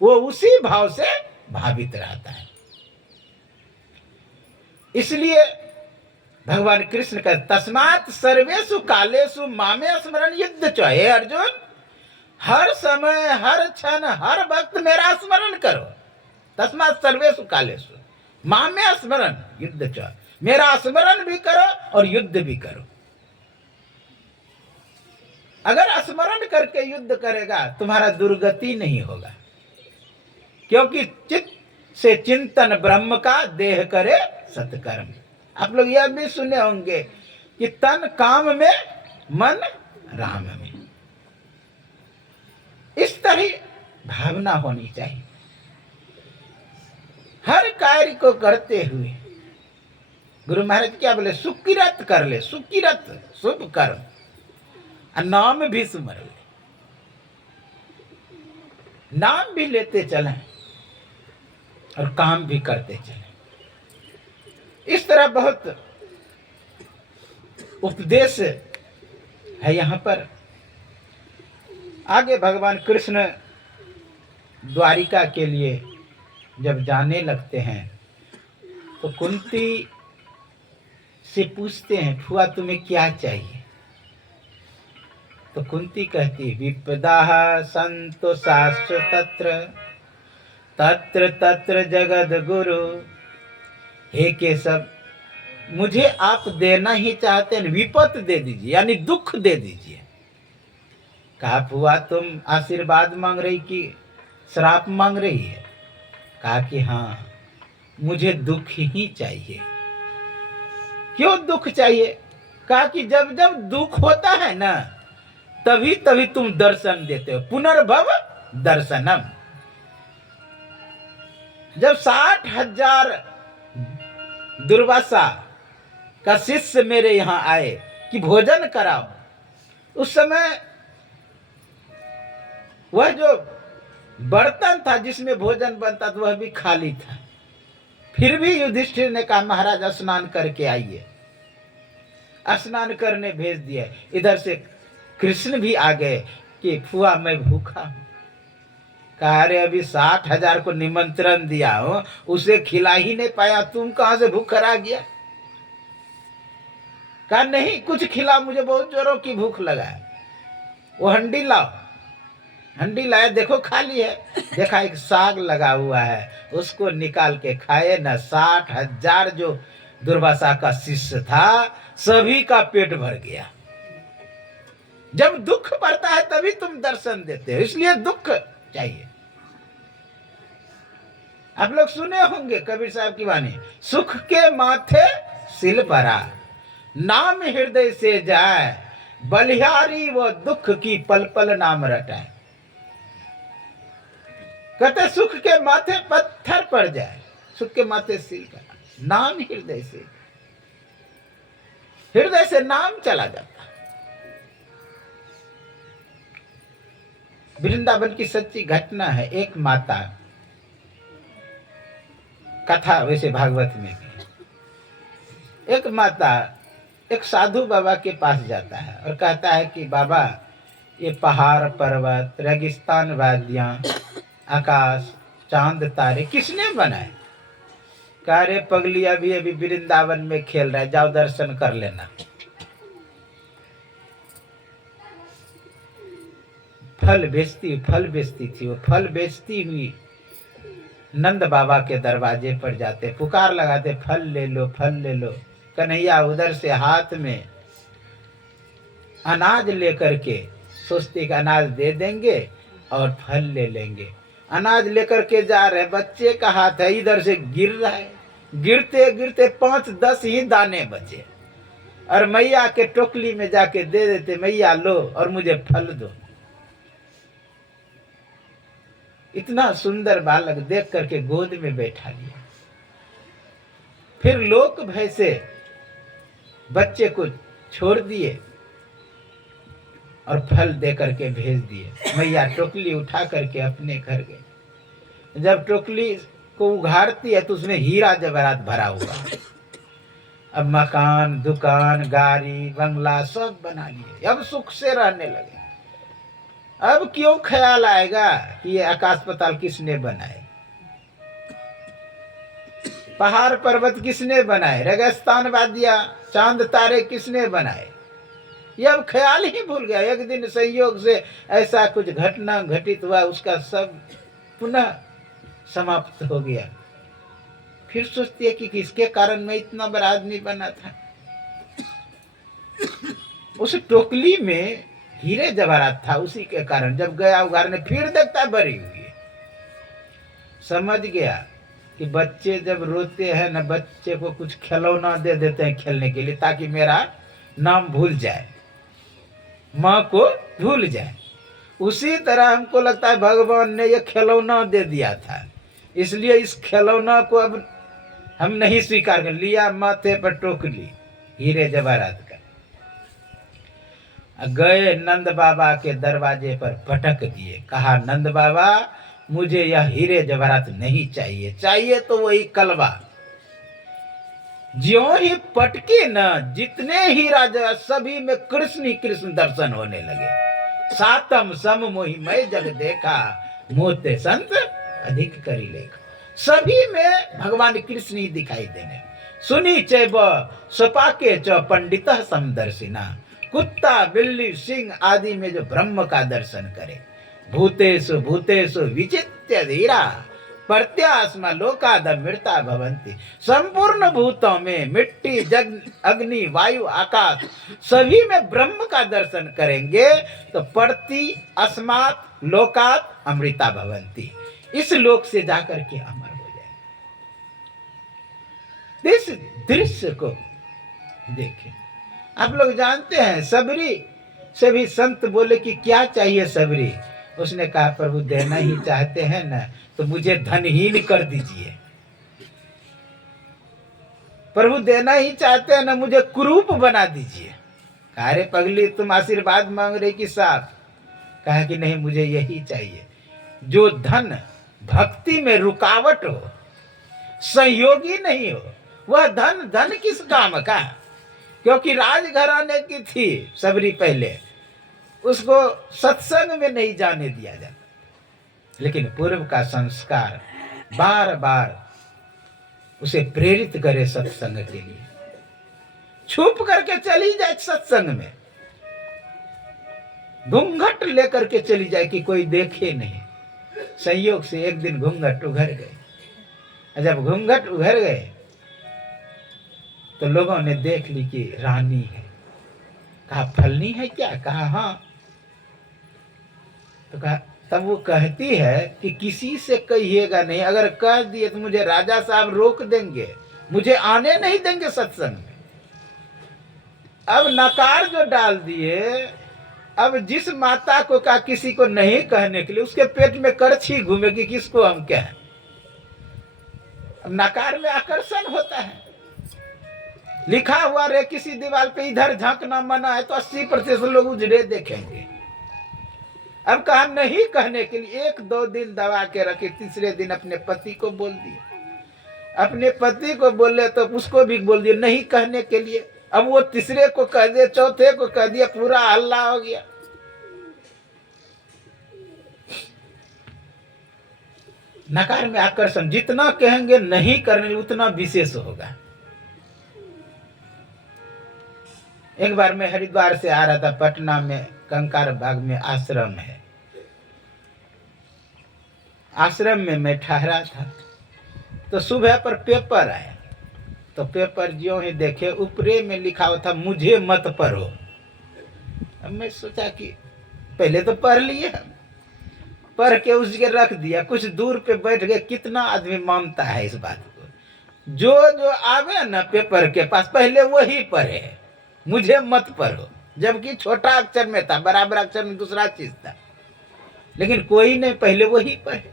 वो उसी भाव से भावित रहता है। इसलिए भगवान कृष्ण का तस्मात् सर्वेषु कालेषु मामे स्मरण युद्ध च। हे अर्जुन, हर समय हर क्षण हर वक्त मेरा स्मरण करो। तस्मात् सर्वेषु कालेषु मामे स्मरण युद्ध च, मेरा स्मरण भी करो और युद्ध भी करो। अगर स्मरण करके युद्ध करेगा, तुम्हारा दुर्गति नहीं होगा, क्योंकि चित्त से चिंतन ब्रह्म का, देह करे सत्कर्म। आप लोग यह भी सुने होंगे कि तन काम में मन राम में। इस तरह भावना होनी चाहिए हर कार्य को करते हुए। गुरु महाराज क्या बोले, सुकिरत कर ले, सुकिरत शुभ कर्म, और नाम भी सुमर ले। नाम भी लेते चलें और काम भी करते चलें। इस तरह बहुत उपदेश है यहाँ पर। आगे भगवान कृष्ण द्वारिका के लिए जब जाने लगते हैं, तो कुंती से पूछते हैं, फुआ तुम्हें क्या चाहिए? तो कुंती कहती, विपदा संतो शास्त्र तत्र तत्र तत्र जगद गुरु। हे केशव, मुझे आप देना ही चाहते हैं, विपत दे दीजिए, यानी दुख दे दीजिए। कहा, फुआ तुम आशीर्वाद मांग रही कि श्राप मांग रही है? कहा कि हाँ, मुझे दुख ही चाहिए। क्यों दुख चाहिए? कहा कि जब जब दुख होता है ना, तभी तभी तुम दर्शन देते हो, पुनर्भव दर्शनम। जब 60,000 दुर्वासा का शिष्य मेरे यहाँ आए कि भोजन कराओ, उस समय वह जो बर्तन था जिसमें भोजन बनता था, वह भी खाली था। फिर भी युधिष्ठिर ने कहा, महाराज स्नान करके आइए। स्नान करने भेज दिया। इधर से कृष्ण भी आ गए कि फुआ मैं भूखा हूं। कहा, अरे अभी 60,000 को निमंत्रण दिया हो, उसे खिला ही नहीं पाया, तुम कहां से भूख आ गया? कहा नहीं, कुछ खिला, मुझे बहुत जोरों की भूख लगा है। वो हंडी लाओ। हंडी लाया, देखो खाली है। देखा एक साग लगा हुआ है, उसको निकाल के खाए ना। 60,000 जो दुर्वासा का शिष्य था, सभी का पेट भर गया। जब दुख पड़ता है तभी तुम दर्शन देते हो, इसलिए दुख चाहिए। आप लोग सुने होंगे कबीर साहब की वाणी, सुख के माथे सिल भरा, नाम हृदय से जाए, बलिहारी वो दुख की पल पल नाम रटाए। कहते सुख के माथे पत्थर पड़ जाए, सुख के माथे सिल भरा, नाम हृदय से नाम चला जाता। वृंदावन की सच्ची घटना है। एक माता, कथा वैसे भागवत में भी, एक माता एक साधु बाबा के पास जाता है और कहता है कि बाबा ये पहाड़ पर्वत रेगिस्तान वादियां आकाश चांद तारे किसने बनाए? कह रे पगली अभी अभी वृंदावन में खेल रहा है, जाओ दर्शन कर लेना। फल बेचती थी। वो फल बेचती हुई नंद बाबा के दरवाजे पर जाते, पुकार लगाते, फल ले लो फल ले लो। कन्हैया उधर से हाथ में अनाज लेकर के सोचते कि अनाज दे देंगे और फल ले लेंगे। अनाज लेकर के जा रहे, बच्चे का हाथ है इधर से गिर रहा है, गिरते गिरते 5-10 ही दाने बचे और मैया के टोकली में जाके दे देते, मैया लो और मुझे फल दो। इतना सुंदर बालक देख करके गोद में बैठा लिया। फिर लोक भय से बच्चे को छोड़ दिए और फल दे करके भेज दिए। मैया टोकली उठा करके अपने घर गए। जब टोकली को उघाड़ती है तो उसमें हीरा जवाहरात भरा हुआ। अब मकान दुकान गाड़ी बंगला सब बना लिए, अब सुख से रहने लगे। अब क्यों ख्याल आएगा कि ये आकाश पाताल किसने बनाए, पहाड़ पर्वत किसने बनाए, रेगिस्तान वादियां चांद तारे किसने बनाए? ये अब ख्याल ही भूल गया। एक दिन संयोग से ऐसा कुछ घटना घटित हुआ, उसका सब पुनः समाप्त हो गया। फिर सोचती है कि किसके कारण मैं इतना बड़ा आदमी बना था। उस टोकली में हीरे जवाहरात था, उसी के कारण जब गया उगारने फिर देखता भरी हुई है। समझ गया कि बच्चे जब रोते हैं ना, बच्चे को कुछ खिलौना दे देते हैं खेलने के लिए ताकि मेरा नाम भूल जाए, माँ को भूल जाए। उसी तरह हमको लगता है भगवान ने ये खिलौना दे दिया था, इसलिए इस खिलौना को अब हम नहीं स्वीकार कर लिया। माथे पर टोकली हीरे जवाहरात का। गए नंद बाबा के दरवाजे पर पटक दिए, कहा नंद बाबा मुझे यह हीरे जवाहरात नहीं चाहिए, चाहिए तो वही कलवा। ज्यों ही पटके न, जितने हीरा जवाहरात सभी में कृष्ण ही कृष्ण दर्शन होने लगे। सातम सम मोहि मैं जग देखा, मोते संत अधिक करी लेखा। सभी में भगवान कृष्ण ही दिखाई देने। सुनी चैब सपाके च पंडित समदर्शिना, कुत्ता बिल्ली सिंह आदि में जो ब्रह्म का दर्शन करे। भूतेषु भूतेषु विचित्य धीरा, प्रत्यास्मा लोकाद मृता भवंती। संपूर्ण भूतों में मिट्टी जग अग्नि वायु आकाश सभी में ब्रह्म का दर्शन करेंगे तो प्रति अस्मात् लोकात अमृता भवंती, इस लोक से जाकर के अमर हो जाए। इस दृश्य को देखें। आप लोग जानते हैं सबरी से भी संत बोले कि क्या चाहिए सबरी? उसने कहा प्रभु देना ही चाहते हैं ना तो मुझे धनहीन कर दीजिए। प्रभु देना ही चाहते हैं ना मुझे कुरूप बना दीजिए। कहा रे पगली तुम आशीर्वाद मांग रही कि साहब? कहा कि नहीं मुझे यही चाहिए, जो धन भक्ति में रुकावट हो, संयोगी नहीं हो। वह धन धन किस काम का? क्योंकि राजघराने की थी सबरी, पहले उसको सत्संग में नहीं जाने दिया जाता, लेकिन पूर्व का संस्कार बार बार उसे प्रेरित करे सत्संग के लिए। छुप करके चली जाए सत्संग में, घूंघट लेकर के चली जाए कि कोई देखे नहीं। संयोग से एक दिन घूंघट उघर गए। जब घूंघट उघर गए तो लोगों ने देख ली कि रानी है। कहा फलनी है क्या? कहा हाँ। तो कहा, तब वो कहती है कि किसी से कहिएगा नहीं, अगर कह दिए तो मुझे राजा साहब रोक देंगे, मुझे आने नहीं देंगे सत्संग में। अब नकार जो डाल दिए, अब जिस माता को कहा किसी को नहीं कहने के लिए, उसके पेट में करछी घूमेगी, किसको हम कहें। अब नकार में आकर्षण होता है। लिखा हुआ रे किसी दीवार पे इधर झांकना मना है, तो 80% लोग उजड़े देखेंगे। अब कहा नहीं कहने के लिए, 1-2 दिन दबा के रखे, तीसरे दिन अपने पति को बोल दिए। अपने पति को बोले तो उसको भी बोल दिया नहीं कहने के लिए। अब वो तीसरे को कह दिया, चौथे को कह दिया, पूरा हल्ला हो गया। नकार में आकर्षण, जितना कहेंगे नहीं करने उतना विशेष होगा। एक बार मैं हरिद्वार से आ रहा था, पटना में कंकार बाग में आश्रम है। आश्रम में मैं ठहरा था, तो सुबह पर पेपर आया। तो पेपर ज्यों ही देखे, ऊपरे में लिखा हुआ था मुझे मत पढ़ो। अब मैं सोचा कि पहले तो पढ़ लिए, पढ़ के उसके रख दिया। कुछ दूर पे बैठ गए। कितना आदमी मानता है इस बात को? जो जो आवे ना पेपर के पास, पहले वही पढ़े मुझे मत पढ़ो, जबकि छोटा अक्षर में था, बराबर अक्षर में दूसरा चीज था। लेकिन कोई नहीं, पहले वही पढ़े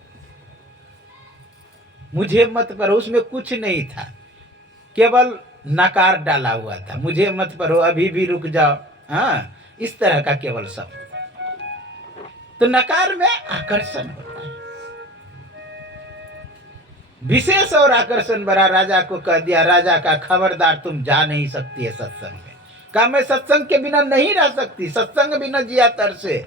मुझे मत पढ़ो। उसमें कुछ नहीं था, केवल नकार डाला हुआ था, मुझे मत पढ़ो, अभी भी रुक जाओ। हाँ, इस तरह का केवल शब्द। तो नकार में आकर्षण होता है। विशेष और आकर्षण बड़ा राजा को कह दिया। राजा का खबरदार, तुम जा नहीं सकती है सत्संग में। कहा मैं सत्संग के बिना नहीं रह सकती, सत्संग बिना जिया तरसे।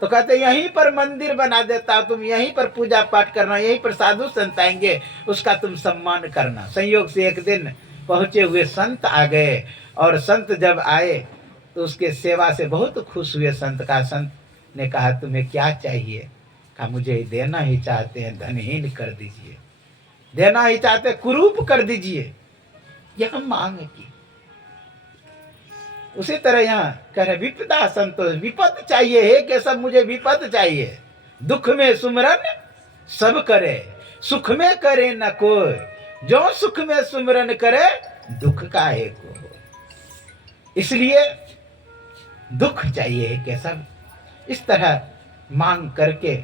तो कहते यहीं पर मंदिर बना देता, तुम यहीं पर पूजा पाठ करना, यहीं पर साधु संत आएंगे, उसका तुम सम्मान करना। संयोग से एक दिन पहुंचे हुए संत आ गए, और संत जब आए तो उसके सेवा से बहुत खुश हुए। संत ने कहा तुम्हें क्या चाहिए? कहा मुझे देना ही चाहते हैं, धनहीन कर दीजिए, देना ही चाहते कुरूप कर दीजिए, यह मांग की। उसी तरह यहाँ कह रहे विपदा संतोष, विपद चाहिए है कि सब मुझे विपद चाहिए। दुख में सुमरन सब करे, सुख में करे न कोई, जो सुख में सुमरन करे दुख का एक हो। इसलिए दुख चाहिए है कि सब। इस तरह मांग करके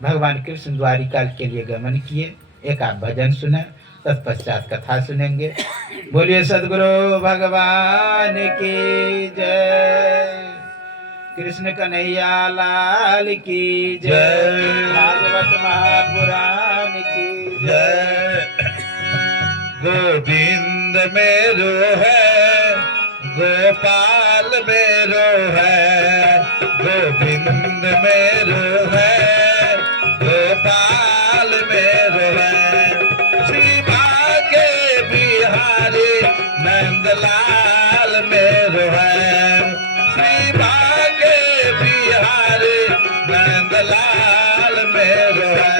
भगवान कृष्ण द्वारिका के लिए गमन किए। एक आप भजन सुने, तत्पश्चात कथा सुनेंगे। बोलिए सद्गुरु भगवान की जय, कृष्ण कन्हैया लाल की जय, भागवत महापुराण की जय। गोविंद मेरो है, गोपाल मेरो है, गोविंद मेरो है, गोपाल मेरो है। श्री भाग्य बिहारी नंदलाल मेरो है, श्री भाग्य बिहारी नंदलाल मेरो है।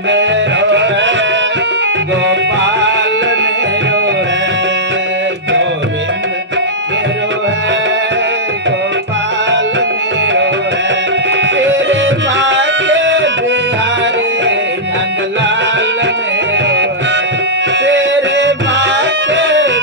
मेरो है, गोपाल मेरो है, गोविंद मेरो है, गोपाल मेरो है, तेरे भाग्य बिहारी नंदलाल मेरो है, तेरे भाग्य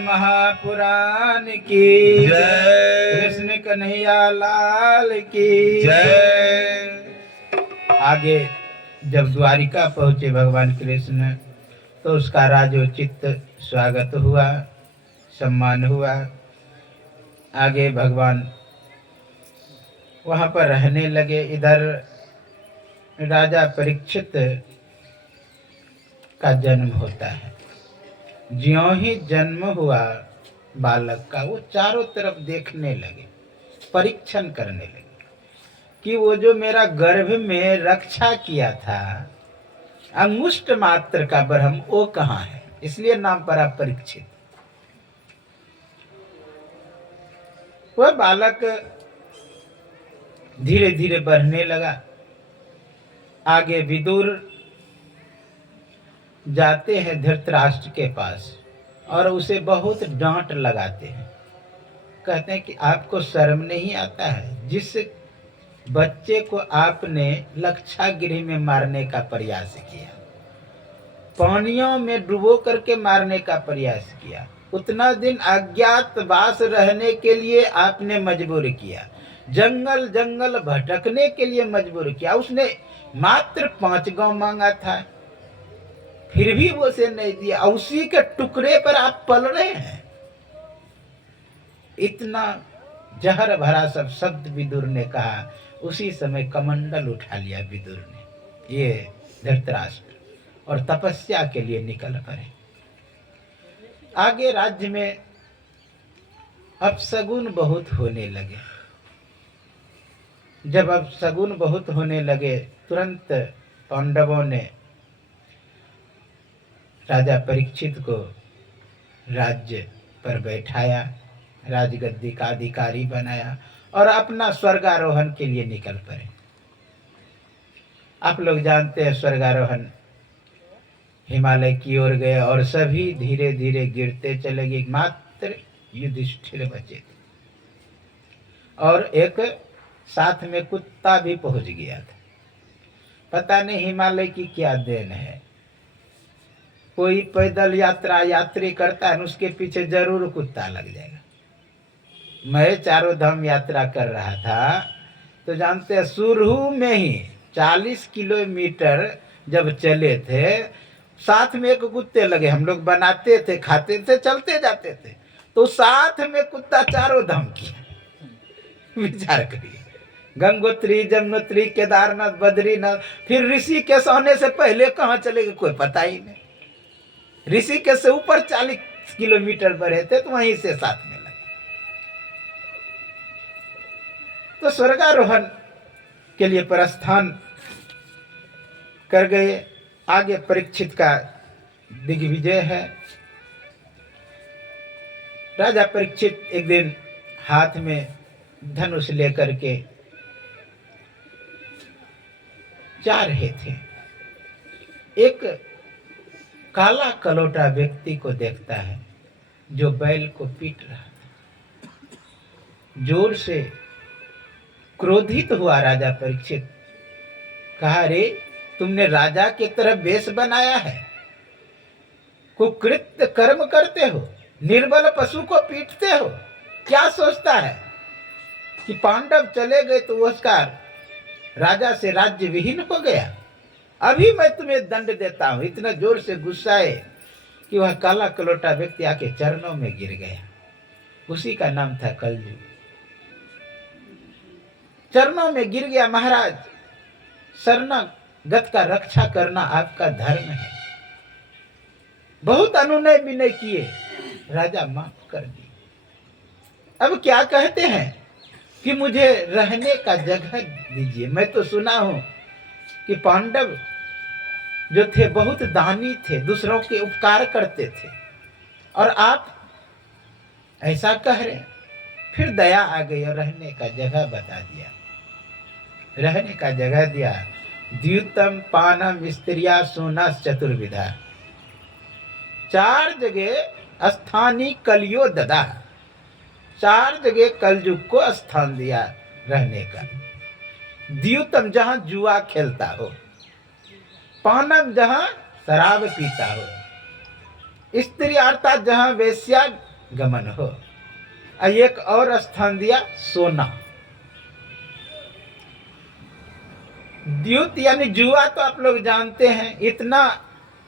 महापुराण की जय। कृष्ण कन्हैया लाल की जय। आगे जब द्वारिका पहुँचे भगवान कृष्ण तो उसका राजोचित स्वागत हुआ, सम्मान हुआ। आगे भगवान वहाँ पर रहने लगे। इधर राजा परीक्षित का जन्म होता है। ज्यों ही जन्म हुआ बालक का, वो चारों तरफ देखने लगे, परीक्षण करने लगे कि वो जो मेरा गर्भ में रक्षा किया था अंगुष्ठ मात्र का ब्रह्म, वो कहाँ है। इसलिए नाम पड़ा परीक्षित। वह बालक धीरे धीरे बढ़ने लगा। आगे विदुर जाते हैं धृतराष्ट्र के पास और उसे बहुत डांट लगाते हैं। कहते हैं कि आपको शर्म नहीं आता है, जिस बच्चे को आपने लक्षागृह में मारने का प्रयास किया, पानियों में डुबो करके मारने का प्रयास किया, उतना दिन अज्ञातवास रहने के लिए आपने मजबूर किया, जंगल जंगल भटकने के लिए मजबूर किया। उसने मात्र 5 गांव मांगा था, फिर भी वो उसे नहीं दिया। उसी के टुकड़े पर आप पल रहे हैं। इतना जहर भरा सब शब्द विदुर ने कहा। उसी समय कमंडल उठा लिया विदुर ने, ये धृतराष्ट्र, और तपस्या के लिए निकल पड़े। आगे राज्य में अपशगुन बहुत होने लगे। जब अपशगुन बहुत होने लगे, तुरंत पांडवों ने राजा परीक्षित को राज्य पर बैठाया, राजगद्दी का अधिकारी बनाया और अपना स्वर्गारोहण के लिए निकल पड़े। आप लोग जानते हैं स्वर्गारोहण हिमालय की ओर गए और सभी धीरे धीरे गिरते चले गए। मात्र युधिष्ठिर बचे थे और एक साथ में कुत्ता भी पहुंच गया था। पता नहीं हिमालय की क्या देन है। कोई पैदल यात्री करता है, उसके पीछे जरूर कुत्ता लग जाएगा। मैं चारों धाम यात्रा कर रहा था तो जानते हैं, शुरू में ही 40 किलोमीटर जब चले थे, साथ में एक कुत्ते लगे। हम लोग बनाते थे, खाते थे, चलते जाते थे, तो साथ में कुत्ता चारों धाम किया। विचार करिए, गंगोत्री, जमुनोत्री, केदारनाथ, बद्रीनाथ, फिर ऋषिकेश आने से पहले कहाँ चले गए कोई पता ही नहीं। ऋषिकेश से ऊपर 40 किलोमीटर बढ़े थे तो वहीं से साथ में लगे। तो स्वर्गारोहण के लिए प्रस्थान कर गए। आगे परीक्षित का दिग्विजय है। राजा परीक्षित एक दिन हाथ में धनुष लेकर के जा रहे थे। एक काला कलोटा व्यक्ति को देखता है जो बैल को पीट रहा था। जोर से क्रोधित हुआ राजा परीक्षित। कहा, रे तुमने राजा की तरह वेश बनाया है, कुकृत्य कर्म करते हो, निर्बल पशु को पीटते हो। क्या सोचता है कि पांडव चले गए तो उसका राजा से राज्य विहीन हो गया। अभी मैं तुम्हें दंड देता हूं। इतना जोर से गुस्साए कि वह काला कलोटा व्यक्ति आके चरणों में गिर गया। उसी का नाम था कलयुग। चरणों में गिर गया। महाराज, शरणागत का रक्षा करना आपका धर्म है। बहुत अनुनय विनय किए, राजा माफ कर दी। अब क्या कहते हैं कि मुझे रहने का जगह दीजिए। मैं तो सुना हूं कि पांडव जो थे बहुत दानी थे, दूसरों के उपकार करते थे, और आप ऐसा कह रहे हैं। फिर दया आ गई और रहने का जगह बता दिया। रहने का जगह दिया। द्यूतम पानम स्त्रिया सोना चतुर्विधा। 4 जगह स्थानीय कलियो ददा। 4 जगह कलयुग को स्थान दिया रहने का। द्यूतम जहां जुआ खेलता हो, पानम जहां शराब पीता हो, स्त्री अर्थात जहां वेश्या गमन हो। एक और स्थान दिया सोना। द्यूत यानी जुआ तो आप लोग जानते हैं, इतना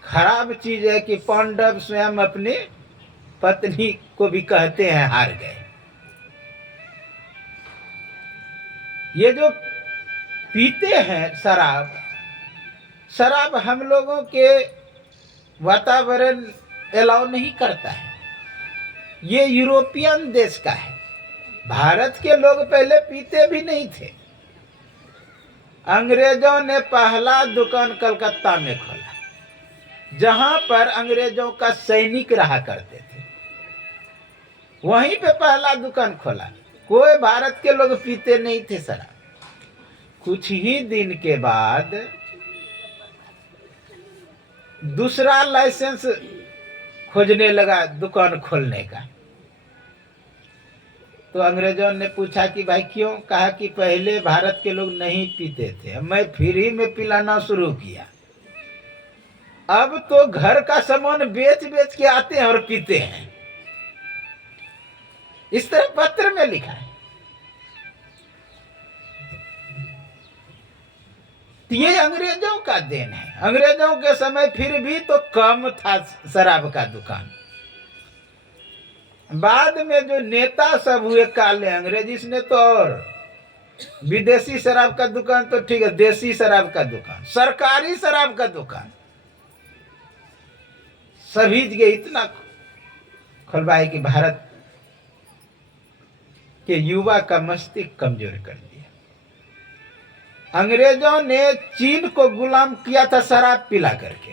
खराब चीज है कि पांडव स्वयं अपनी पत्नी को भी कहते हैं हार गए। ये जो पीते हैं शराब, शराब हम लोगों के वातावरण अलाउ नहीं करता है। ये यूरोपियन देश का है। भारत के लोग पहले पीते भी नहीं थे। अंग्रेजों ने पहला दुकान कलकत्ता में खोला, जहां पर अंग्रेजों का सैनिक रहा करते थे। वहीं पे पहला दुकान खोला। कोई भारत के लोग पीते नहीं थे शराब। कुछ ही दिन के बाद दूसरा लाइसेंस खोजने लगा दुकान खोलने का। तो अंग्रेजों ने पूछा कि भाई क्यों? कहा कि पहले भारत के लोग नहीं पीते थे, मैं फ्री में पिलाना शुरू किया। अब तो घर का सामान बेच बेच के आते हैं और पीते हैं। इस तरह पत्र में लिखा है। ये अंग्रेजों का देन है। अंग्रेजों के समय फिर भी तो कम था शराब का दुकान। बाद में जो नेता सब हुए काले अंग्रेज, इसने तो और विदेशी शराब का दुकान तो ठीक है, देसी शराब का दुकान, सरकारी शराब का दुकान सभी जगह इतना खुलवाए कि भारत के युवा का मस्तिष्क कमजोर कर दिया। अंग्रेजों ने चीन को गुलाम किया था शराब पिला करके।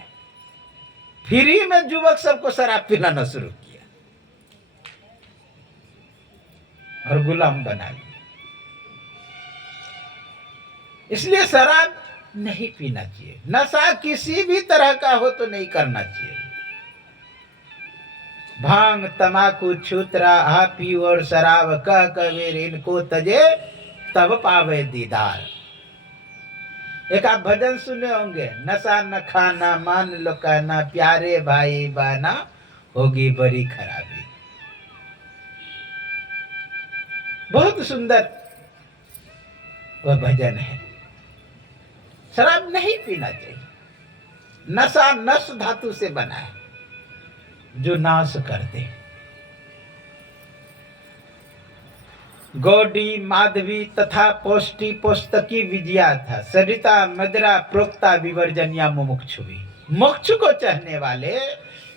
फ्री में युवक सबको शराब पिलाना शुरू किया और गुलाम बना लिया। इसलिए शराब नहीं पीना चाहिए। नशा किसी भी तरह का हो तो नहीं करना चाहिए। भांग, तमाकू, छूतरा, हापी और शराब कह कबीर इनको तजे तब पावे दीदार। एक आप भजन सुने होंगे, नशा न खाना मान लो कहना, प्यारे भाई बहना होगी बड़ी खराबी। बहुत सुंदर वह भजन है। शराब नहीं पीना चाहिए। नशा नस धातु से बना है जो नाश कर दे। गौड़ी, माधवी तथा पौष्टि पुस्तकी विजया था, सरिता मदरा प्रोक्ता विवर्जनिया मुमुक्षु भी। मोक्ष को चाहने वाले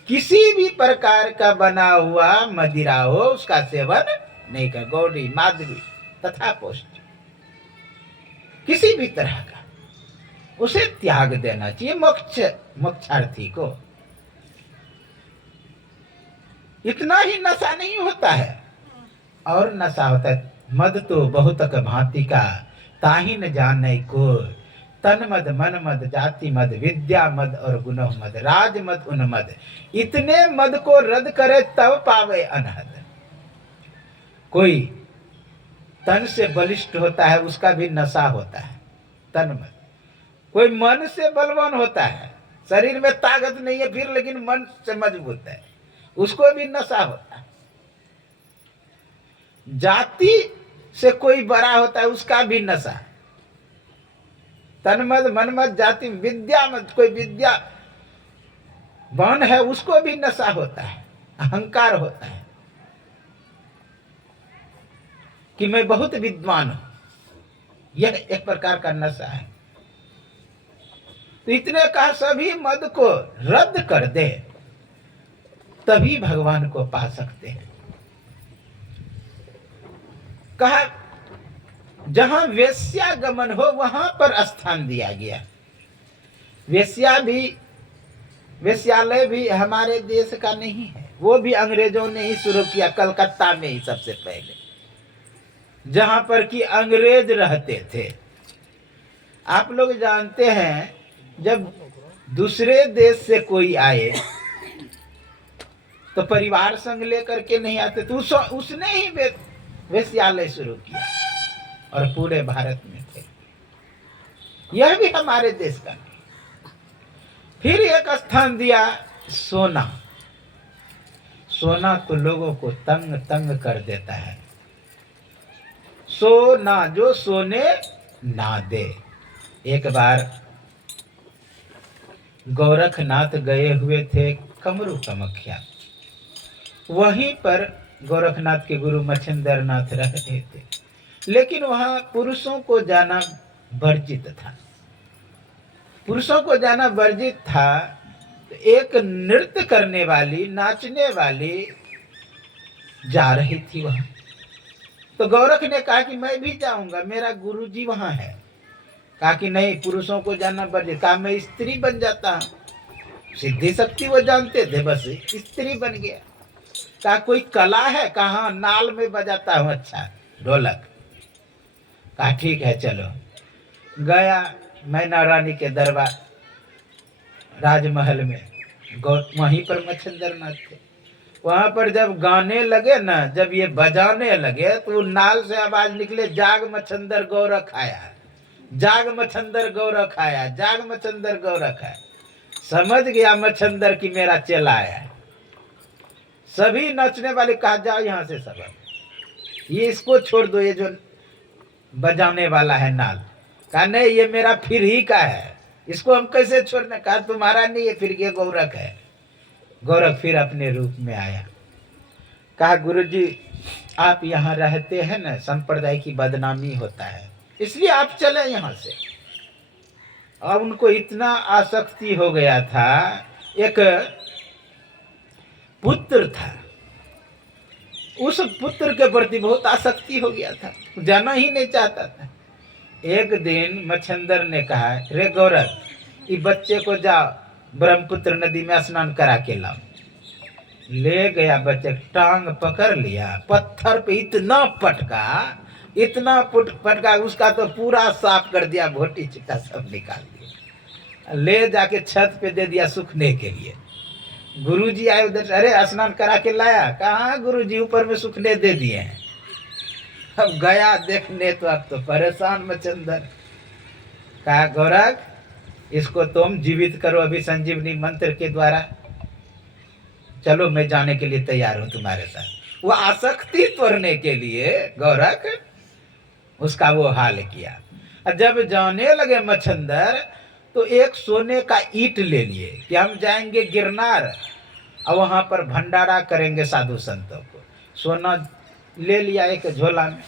किसी भी प्रकार का बना हुआ मदिरा हो उसका सेवन नहीं कर। गौड़ी, माधवी तथा पौष्टि किसी भी तरह का उसे त्याग देना चाहिए मोक्षार्थी को। इतना ही नशा नहीं होता है, और नशा होता है। मद तो बहुत भांति का ताही न जाने को, तन मद, मन मद, जाति मद, विद्या मद और गुण मद, राज मद, उन्मद। इतने मद को रद्द करे तब पावे अनहद। कोई तन से बलिष्ठ होता है उसका भी नशा होता है, तन मद। कोई मन से बलवान होता है, शरीर में ताकत नहीं है फिर लेकिन मन से मजबूत है, उसको भी नशा होता है। जाति से कोई बड़ा होता है उसका भी नशा। तन मद, मन मद, जाति, विद्या मद, कोई विद्या वान है उसको भी नशा होता है, अहंकार होता है कि मैं बहुत विद्वान हूं। यह एक प्रकार का नशा है। तो इतने कहा सभी मद को रद्द कर दे तभी भगवान को पा सकते हैं। कहा जहां वेश्यागमन हो वहां पर स्थान दिया गया। वेश्यालय भी हमारे देश का नहीं है, वो भी अंग्रेजों ने ही शुरू किया, कलकत्ता में ही सबसे पहले, जहां पर कि अंग्रेज रहते थे। आप लोग जानते हैं जब दूसरे देश से कोई आए तो परिवार संग लेकर के नहीं आते, तो उसने ही वेश्यालय शुरू किया और पूरे भारत में थे। यह भी हमारे देश का नहीं। फिर एक स्थान दिया सोना। सोना तो लोगों को तंग तंग कर देता है। सोना जो सोने ना दे। एक बार गोरखनाथ गए हुए थे कमरू कामाख्या। वहीं पर गोरखनाथ के गुरु मच्छिंद्र नाथ रह रहे थे, लेकिन वहां पुरुषों को जाना वर्जित था। पुरुषों को जाना वर्जित था। तो एक नृत्य करने वाली, नाचने वाली जा रही थी वहां। तो गोरख ने कहा कि मैं भी जाऊंगा, मेरा गुरुजी वहां है। कहा कि नहीं, पुरुषों को जाना वर्जित। कहा मैं स्त्री बन जाता हूं। सिद्धि शक्ति वो जानते थे, बस स्त्री बन गया। कहा कोई कला है? कहा नाल में बजाता हूं, अच्छा ढोलक। कहा ठीक है चलो। गया मैना रानी के दरबार राजमहल में। वहीं पर मच्छिंद्र नाथ थे। वहां पर जब गाने लगे ना, जब ये बजाने लगे तो नाल से आवाज निकले, जाग मच्छिंद्र गोरख आया, जाग मच्छिंद्र गोरख आया, जाग मच्छिंद्र गोरख आया। समझ गया मच्छिंद्र की मेरा चेला आया। सभी नचने वाले कहा जाओ यहां से सब, ये इसको छोड़ दो, ये जो बजाने वाला है नाल। कहा नहीं, ये मेरा फिर ही का है, इसको हम कैसे छोड़ने। कहा तुम्हारा नहीं, ये फिर ये गोरख है। गोरख फिर अपने रूप में आया। कहा गुरुजी आप यहाँ रहते हैं ना, संप्रदाय की बदनामी होता है, इसलिए आप चले यहाँ से। अब उनको इतना आसक्ति हो गया था। एक पुत्र था, उस पुत्र के प्रति बहुत आसक्ति हो गया था, जाना ही नहीं चाहता था। एक दिन मच्छिंद्र ने कहा, रे गोरख, इस बच्चे को जाओ ब्रह्मपुत्र नदी में स्नान करा के लाओ। ले गया, बच्चे टांग पकड़ लिया, पत्थर पे इतना पटका, इतना पटका, उसका तो पूरा साफ कर दिया, भोटी चिट्टा सब निकाल दिया। ले जाके छत पे दे दिया सूखने के लिए। गुरुजी आए उधर, अरे स्नान करा के लाया? कहा गुरुजी ऊपर में सूखने दे दिए हैं। अब गया देखने तो अब तो परेशान मच्छिंद्र। कहा गोरख, इसको तुम जीवित करो अभी संजीवनी मंत्र के द्वारा। चलो मैं जाने के लिए तैयार हूं तुम्हारे साथ। वो आसक्ति तोड़ने के लिए गोरख उसका वो हाल किया। और जब जाने लगे मच्छिंद्र तो एक सोने का ईंट ले लिए कि हम जाएंगे गिरनार और वहां पर भंडारा करेंगे साधु संतों को। सोना ले लिया एक झोला में।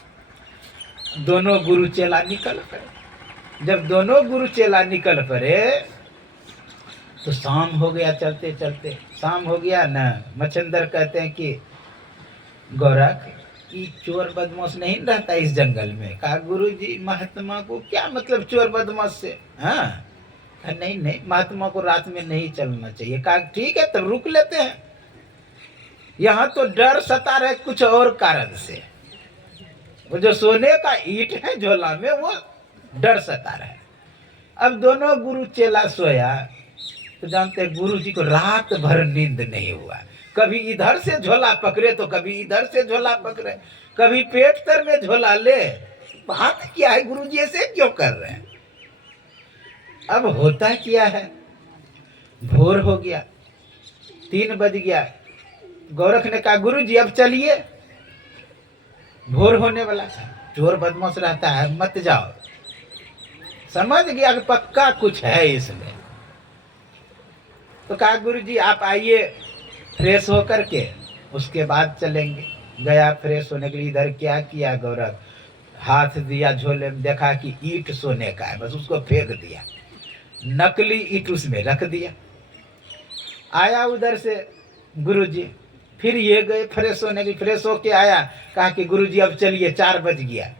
दोनों गुरु चेला निकल पड़े। जब दोनों गुरु चेला निकल पड़े तो शाम हो गया, चलते चलते शाम हो गया ना। मच्छिंद्र कहते हैं कि गोरख, ये चोर बदमाश नहीं रहता इस जंगल में। कहा गुरुजी महात्मा को क्या मतलब चोर बदमाश से? हाँ, नहीं नहीं, महात्मा को रात में नहीं चलना चाहिए। कहा ठीक है, तब रुक लेते हैं। यहाँ तो डर सता रहे कुछ और कारण से। वो जो सोने का ईंट है झोला में, वो डर सता रहा है। अब दोनों गुरु चेला सोया तो जानते हैं गुरु जी को रात भर नींद नहीं हुआ। कभी इधर से झोला पकड़े तो कभी इधर से झोला पकड़े, कभी पेट तर में झोला ले। बात क्या है, गुरु जी ऐसे क्यों कर रहे हैं? अब होता क्या है, भोर हो गया, 3 बज गया। गोरख ने कहा गुरु जी अब चलिए, भोर होने वाला था। चोर बदमाश रहता है, मत जाओ। समझ गया कि पक्का कुछ है इसमें। तो कहा गुरु जी आप आइए फ्रेश होकर के, उसके बाद चलेंगे। गया फ्रेश होने के लिए। इधर क्या किया गोरख, हाथ दिया झोले में, देखा कि ईंट सोने का है, बस उसको फेंक दिया। नकली ईंट उसमें रख दिया। आया उधर से गुरुजी, फिर ये गए फ्रेश होने की। फ्रेश होके आया, कहा कि गुरुजी अब चलिए, 4 बज गया।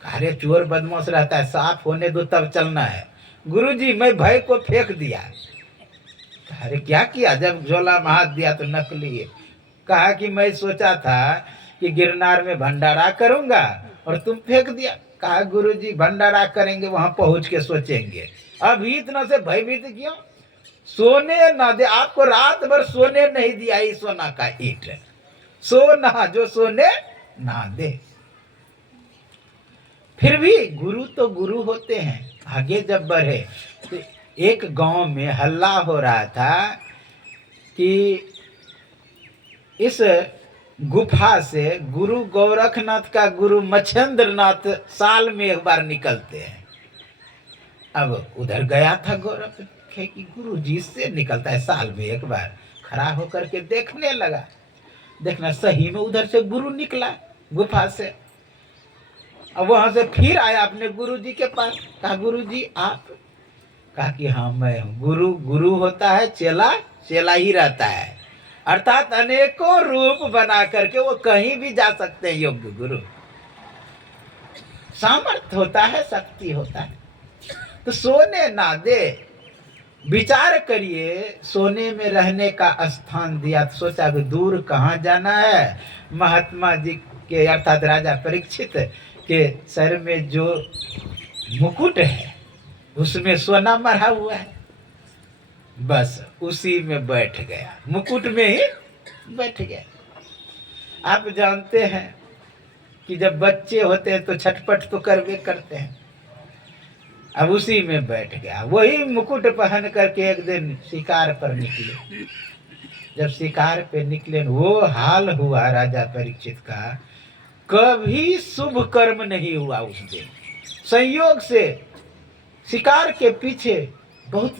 कहा रे चोर बदमाश रहता है, साफ होने दो तब चलना है। गुरुजी मैं भय को फेंक दिया। अरे क्या किया? जब झोला में हाथ दिया तो नकली है। कहा कि मैं सोचा था कि गिरनार में भंडारा करूंगा और तुम फेंक दिया। कहा गुरुजी भंडारा करेंगे, वहां पहुंच के सोचेंगे, अभी इतना से भयभीत क्यों? सोने ना दे आपको, रात भर सोने नहीं दिया ही सोना का ईंट। सोना जो सोने ना दे। फिर भी गुरु तो गुरु होते हैं। आगे जब बढ़े तो एक गांव में हल्ला हो रहा था कि इस गुफा से गुरु गोरखनाथ का गुरु मच्छेंद्रनाथ साल में एक बार निकलते हैं। अब उधर गया था गोरख कि गुरु जी से निकलता है साल में एक बार, खड़ा होकर के देखने लगा। देखना सही में उधर से गुरु निकला गुफा से। अब वहां से फिर आया अपने गुरु जी के पास, कहा गुरु जी आप? कहा कि हाँ मैं हूँ। गुरु गुरु होता है, चेला चेला ही रहता है, अर्थात अनेकों रूप बना करके वो कहीं भी जा सकते हैं। योग्य गुरु सामर्थ्य होता है, शक्ति होता है, तो सोने ना दे। विचार करिए, सोने में रहने का स्थान दिया तो सोचा कि दूर कहाँ जाना है। महात्मा जी के अर्थात राजा परीक्षित के सर में जो मुकुट है उसमें सोना मरा हुआ है, बस उसी में बैठ गया, मुकुट में ही बैठ गया। आप जानते हैं कि जब बच्चे होते हैं तो छटपट तो करवे करते हैं। अब उसी में बैठ गया, वही मुकुट पहन करके एक दिन शिकार पर निकले। जब शिकार पे निकले वो हाल हुआ राजा परीक्षित का, कभी शुभ कर्म नहीं हुआ उस दिन। संयोग से शिकार के पीछे बहुत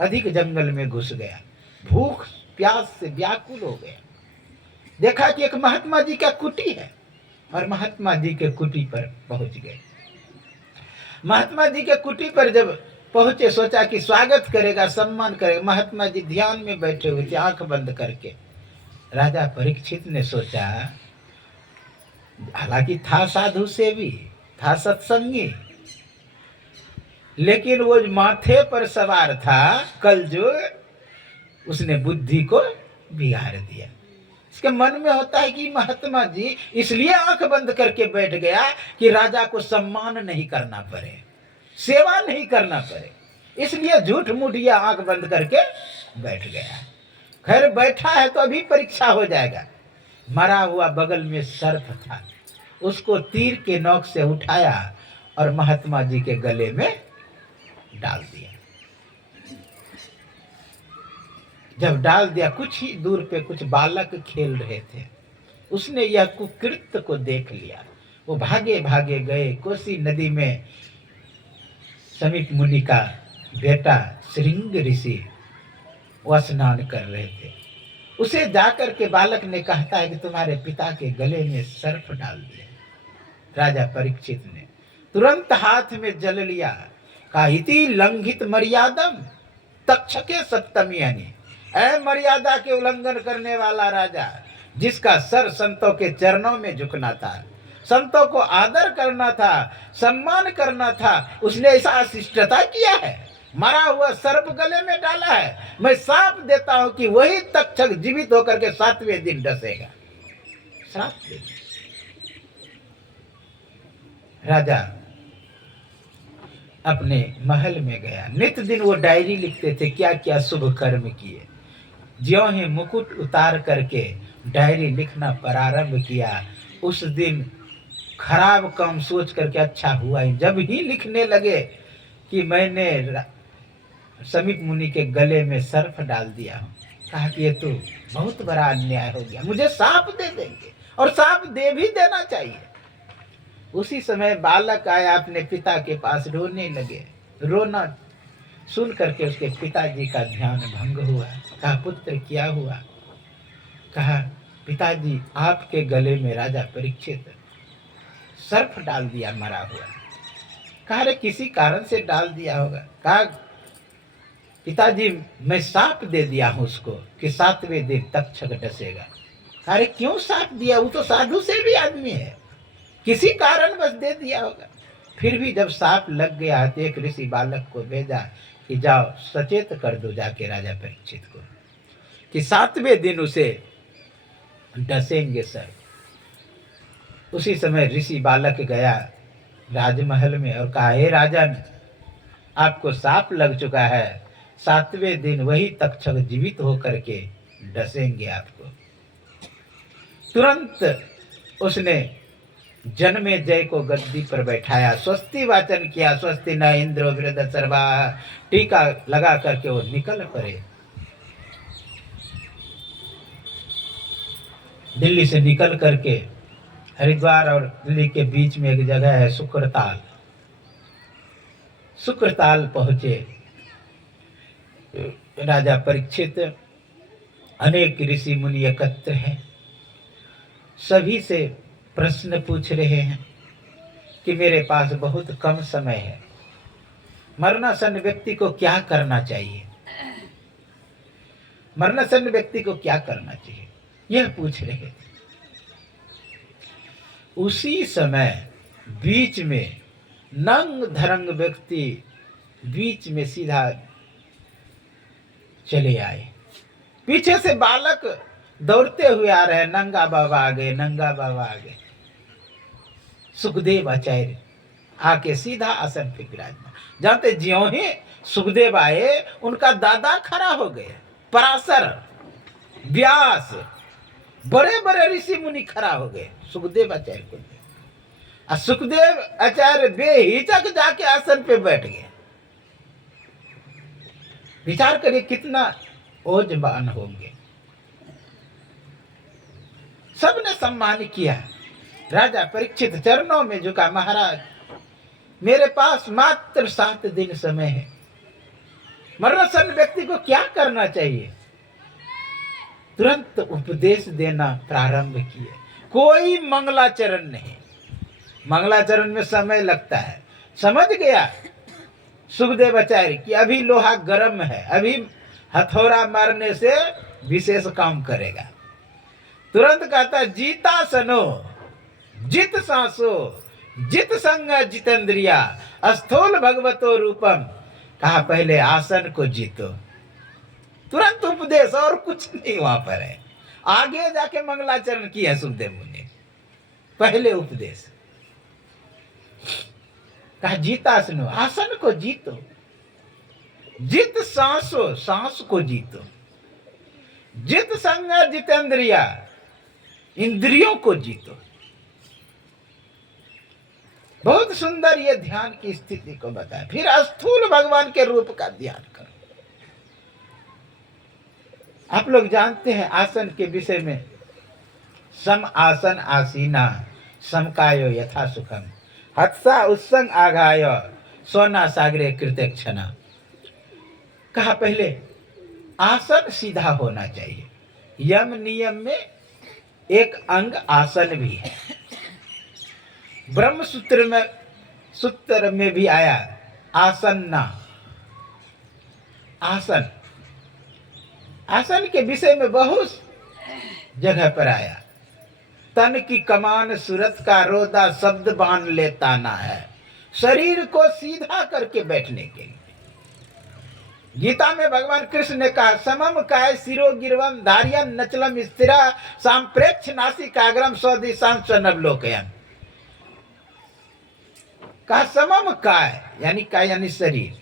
अधिक जंगल में घुस गया, भूख प्यास से व्याकुल हो गया। देखा कि एक महात्मा जी का कुटी है और महात्मा जी के कुटी पर पहुंच गए। महात्मा जी के कुटी पर जब पहुंचे सोचा कि स्वागत करेगा, सम्मान करेगा। महात्मा जी ध्यान में बैठे हुए थे आंख बंद करके। राजा परीक्षित ने सोचा, हालांकि था साधु सेवी, था सत्संगी, लेकिन वो माथे पर सवार था कल जो, उसने बुद्धि को बिगाड़ दिया। इसके मन में होता है कि महात्मा जी इसलिए आंख बंद करके बैठ गया कि राजा को सम्मान नहीं करना पड़े, सेवा नहीं करना पड़े, इसलिए झूठ मूठिया आंख बंद करके बैठ गया। खैर बैठा है तो अभी परीक्षा हो जाएगा। मरा हुआ बगल में सर्प था, उसको तीर के नोक से उठाया और महात्मा जी के गले में डाल दिया। जब डाल दिया, कुछ ही दूर पे कुछ बालक खेल रहे थे, उसने यह कुकृत्य को देख लिया। वो भागे भागे गए कोसी नदी में। समीप मुनि का बेटा श्रृंग ऋषि वो स्नान कर रहे थे। उसे जाकर के बालक ने कहता है कि तुम्हारे पिता के गले में सर्प डाल दिया। राजा परीक्षित ने तुरंत हाथ में जल लिया, कहा इति लंघित मर्यादम तक्षके सप्तमी यानी, ऐ मर्यादा के उल्लंघन करने वाला राजा, जिसका सर संतों के चरणों में झुकना था, संतों को आदर करना था, सम्मान करना था, उसने ऐसा अशिष्टता किया है, मरा हुआ सर्प गले में डाला है। मैं साफ देता हूं कि वही तक्षक जीवित होकर के 7वें दिन डसेगा। 7 दिन। राजा अपने महल में गया। नित्य दिन वो डायरी लिखते थे क्या क्या शुभ कर्म किए। ज्यों ही मुकुट उतार करके डायरी लिखना प्रारंभ किया, उस दिन खराब काम सोच करके अच्छा हुआ ही। जब ही लिखने लगे कि मैंने समीप मुनि के गले में सर्प डाल दिया हूँ, कहा कि ये तो बहुत बड़ा अन्याय हो गया, मुझे साप दे देंगे, और साप दे भी देना चाहिए। उसी समय बालक आया अपने पिता के पास, रोने लगे। रोना सुन करके उसके पिताजी का ध्यान भंग हुआ। कहा पुत्र क्या हुआ? कहा पिताजी आपके गले में राजा परीक्षित सर्प डाल दिया मरा हुआ। कहा अरे किसी कारण से डाल दिया होगा। कहा पिताजी मैं साप दे दिया हूं उसको कि 7वें दिन तक्षक डसेगा। कहा अरे क्यों साप दिया, वो तो साधु से भी आदमी है, किसी कारण बस दे दिया होगा। फिर भी जब सांप लग गया तो एक ऋषि बालक को भेजा कि जाओ सचेत कर दो जाके राजा परीक्षित को कि 7वें दिन उसे डसेंगे सर। उसी समय ऋषि बालक गया राजमहल में और कहा हे राजन, आपको सांप लग चुका है, 7वें दिन वही तक्षक जीवित होकर के डसेंगे आपको। तुरंत उसने जन्मे जय को गद्दी पर बैठाया, स्वस्ति वाचन किया, स्वस्ति न इंद्रो वृद सर्वा, टीका लगा करके वो निकल पड़े। दिल्ली से निकल करके हरिद्वार और दिल्ली के बीच में एक जगह है शुक्रताल। शुक्रताल पहुंचे राजा परीक्षित, अनेक ऋषि मुनि एकत्र हैं, सभी से प्रश्न पूछ रहे हैं कि मेरे पास बहुत कम समय है, मरणासन्न व्यक्ति को क्या करना चाहिए, मरणासन्न व्यक्ति को क्या करना चाहिए, यह पूछ रहे थे। उसी समय बीच में नंग धरंग व्यक्ति बीच में सीधा चले आए। पीछे से बालक दौड़ते हुए आ रहे हैं, नंगा बाबा आ गए, नंगा बाबा आ गए। सुखदेव आचार्य आके सीधा आसन पे विराजमान। जानते ज्यों ही सुखदेव आए उनका दादा खड़ा हो गए, पराशर, व्यास, बड़े बड़े ऋषि मुनि खड़ा हो गए सुखदेव आचार्य को। और सुखदेव आचार्य बेहिचक जाके आसन पे बैठ गए। विचार करिए कितना ओजवान होंगे। सबने सम्मान किया। राजा परीक्षित चरणों में झुका, महाराज मेरे पास मात्र 7 दिन समय है, मरणासन्न व्यक्ति को क्या करना चाहिए। तुरंत उपदेश देना प्रारंभ किए। कोई मंगलाचरण नहीं, मंगलाचरण में समय लगता है। समझ गया सुखदेव आचार्य कि अभी लोहा गर्म है, अभी हथौड़ा मारने से विशेष काम करेगा। तुरंत कहता जीता सनो जित सांसो जित संग जितेंद्रिया स्थूल भगवतो रूपम। कहा पहले आसन को जीतो। तुरंत उपदेश, और कुछ नहीं वहां पर है। आगे जाके मंगलाचरण किया सुखदेव मुनि, पहले उपदेश। कहा जीता सुनो, आसन को जीतो, जित सांसो सांस को जीतो, जित संग जितेंद्रिया इंद्रियों को जीतो। बहुत सुंदर ये ध्यान की स्थिति को बताया। फिर स्थूल भगवान के रूप का ध्यान करो। आप लोग जानते हैं आसन के विषय में, सम आसन आसीना समकायो यथा सुखम हत्सा उत्संग आघाय सोना सागरे कृत्य क्षणा। कहा पहले आसन सीधा होना चाहिए। यम नियम में एक अंग आसन भी है। ब्रह्म सूत्र में भी आया आसन्ना। आसन, आसन के विषय में बहुत जगह पर आया। तन की कमान सूरत का रोदा शब्द बांध लेता ना है, शरीर को सीधा करके बैठने के लिए। गीता में भगवान कृष्ण ने कहा समम काय सिरो गिरवम धारियन नचलम स्थिरा सांप्रेक्ष नासिकाग्रम स्वदिशां स्वनवलोकयन। कहा समम काय, यानी काय यानी शरीर,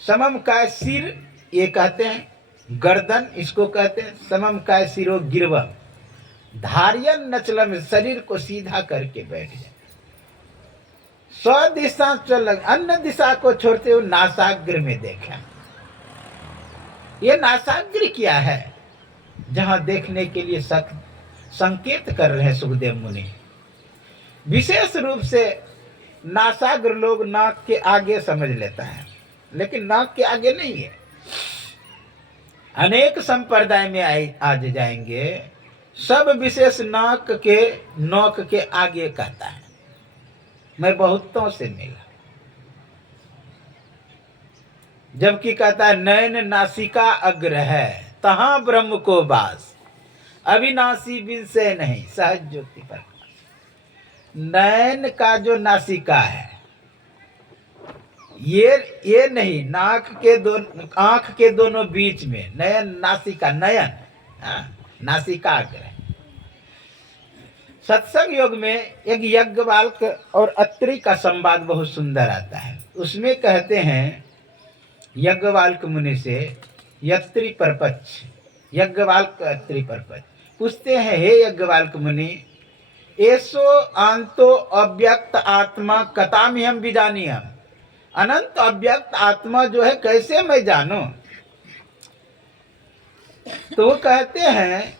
समम काय सिर ये कहते हैं, गर्दन इसको कहते हैं। समम काय सिरो गिरवम धारियन नचलम, शरीर को सीधा करके बैठ जाए। स्वदिशा चल, अन्य दिशा को छोड़ते हुए नासाग्र में देखा। ये नासाग्र क्या है, जहां देखने के लिए संकेत कर रहे हैं सुखदेव मुनि। विशेष रूप से नासाग्र लोग नाक के आगे समझ लेता है, लेकिन नाक के आगे नहीं है। अनेक संप्रदाय में आज जाएंगे, सब विशेष नाक के नोक के आगे कहता है। मैं बहुतों से मिला, जबकि कहता है नयन नासिका अग्र है तहां ब्रह्म को वास, अविनाशी बिन से नहीं सहज ज्योति प्रकाश। नयन का जो नासिका है, ये नहीं, नाक के दोनों, आंख के दोनों बीच में नयन नासिका, नयन नासिका अग्र है। सत्संग योग में एक यज्ञवाल्क और अत्रि का संवाद बहुत सुंदर आता है। उसमें कहते हैं यज्ञवाल्क मुनि से यत्रि परपच्छ, यज्ञवाल्क अत्रि परपच्छ पूछते हैं, हे यज्ञवाल्क मुनि, एसो आंतो अव्यक्त आत्मा कताम हम विजानियम। अनंत अव्यक्त आत्मा जो है कैसे मैं जानूं। तो वो कहते हैं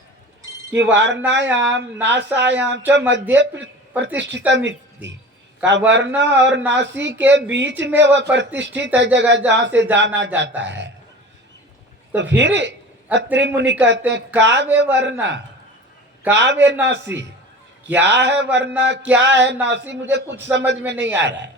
कि वार्णायाम नासायाम च मध्य प्रतिष्ठितमिति, का वर्ण और नासी के बीच में वह प्रतिष्ठित है, जगह जहाँ से जाना जाता है। तो फिर अत्रि मुनि कहते हैं काव्य वर्ण काव्य नासी, क्या है वर्ण क्या है नासी, मुझे कुछ समझ में नहीं आ रहा है।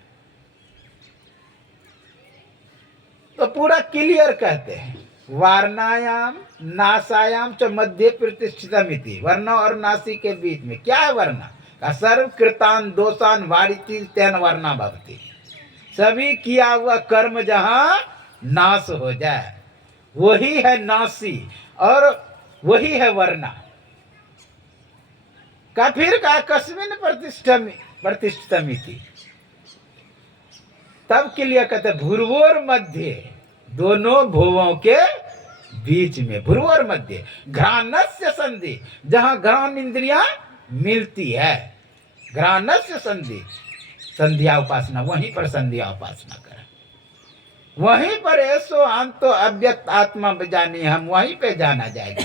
तो पूरा क्लियर कहते हैं वार्णायाम नासायाम च मध्य प्रतिष्ठितमिति, वर्ण और नासी के बीच में क्या है वर्ण का सर्व कृतान दोषान वारिति तेन वर्णा भवति, सभी किया हुआ कर्म जहां नाश हो जाए वही है नासी और वही है वर्णा का। फिर का कस्मिन प्रतिष्ठितमिति, तब के लिए कहते भुर्वोर मध्य, दोनों भुवों के बीच में, भुर्वोर मध्य घ्राणस्य संधि, जहां घ्राण इंद्रियां मिलती है, घ्राणस्य संधि, संध्या उपासना, वहीं पर संध्या उपासना करें, वहीं पर ऐसो अंतो अव्यक्त आत्मा जानी, हम वहीं पे जाना जाएगा।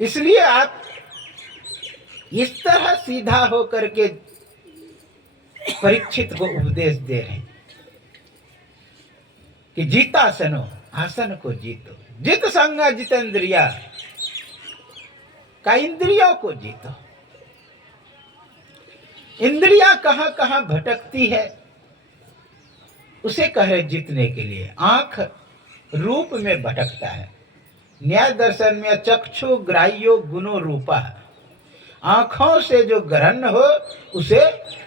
इसलिए आप इस तरह सीधा होकर के परीक्षित को उपदेश दे रहे हैं कि जीतासनो, आसन को जीतो, जित संग जितेंद्रिया, का इंद्रियों को जीतो। इंद्रिया कहां कहां भटकती है उसे कहे जीतने के लिए। आंख रूप में भटकता है, न्याय दर्शन में चक्षु ग्राह्यो गुणो रूपा, आंखों से जो ग्रहण हो उसे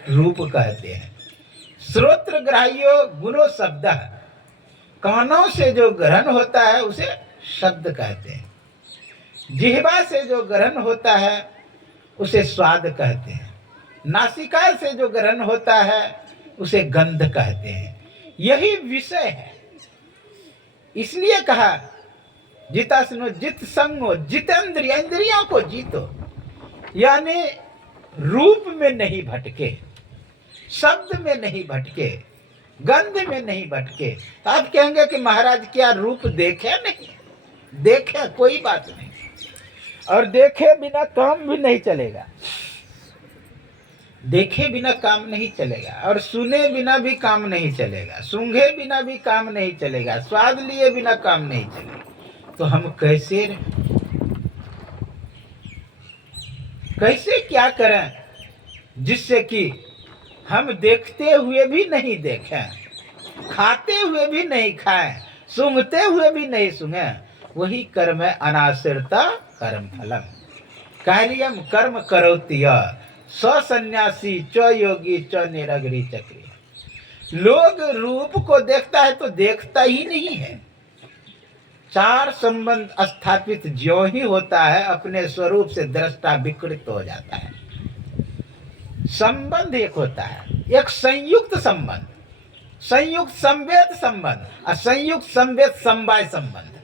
रूप कहते हैं। श्रोत्र ग्राह्यो गुणो शब्द, कानों से जो ग्रहण होता है उसे शब्द कहते हैं। जिह्वा से जो ग्रहण होता है उसे स्वाद कहते हैं। नासिका से जो ग्रहण होता है उसे गंध कहते हैं। यही विषय है। इसलिए कहा जितासनो, जित संगो जितेंद्रिय, इंद्रियों को जीतो, यानी रूप में नहीं भटके, शब्द में नहीं भटके, गंध में नहीं भटके। तो आप कहेंगे कि महाराज क्या रूप देखे? नहीं देखे कोई बात नहीं, और देखे बिना काम भी नहीं चलेगा, देखे बिना काम नहीं चलेगा, और सुने बिना भी काम नहीं चलेगा, सूंघे बिना भी काम नहीं चलेगा, स्वाद लिए बिना काम नहीं चलेगा। तो हम कैसे क्या करें जिससे कि हम देखते हुए भी नहीं देखें, खाते हुए भी नहीं खाएं, सूंघते हुए भी नहीं सूंघें। वही कर्म है अनाश्रिता कर्म फलम, कार्यम कर्म करोति सन्यासी च योगी च निरगरी चक्री। लोग रूप को देखता है तो देखता ही नहीं है। चार संबंध स्थापित ज्यों ही होता है अपने स्वरूप से दृष्टा विकृत हो जाता है। संबंध एक होता है, एक संयुक्त संबंध, संयुक्त संवेद संबंध, और संयुक्त संवेद समवाय संबंध।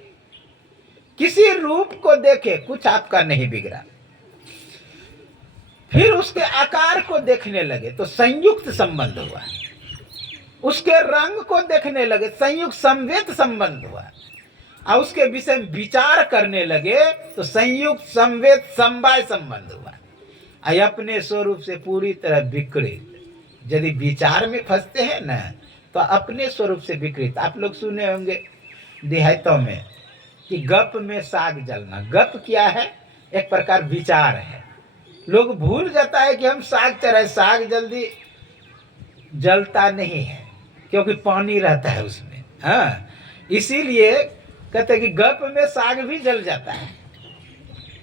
किसी रूप को देखे कुछ आपका नहीं बिगड़ा, फिर उसके आकार को देखने लगे तो संयुक्त संबंध हुआ, उसके रंग को देखने लगे संयुक्त संवेद संबंध हुआ, और उसके विषय में विचार करने लगे तो संयुक्त संवेद समवाय संबंध हुआ। अपने स्वरूप से पूरी तरह विकृत। यदि विचार में फंसते हैं ना तो अपने स्वरूप से विकृत। आप लोग सुने होंगे देहातों में कि गप में साग जलना। गप क्या है? एक प्रकार विचार है। लोग भूल जाता है कि हम साग चढ़ाए, साग जल्दी जलता नहीं है क्योंकि पानी रहता है उसमें। हाँ, इसीलिए कहते हैं कि गप में साग भी जल जाता है।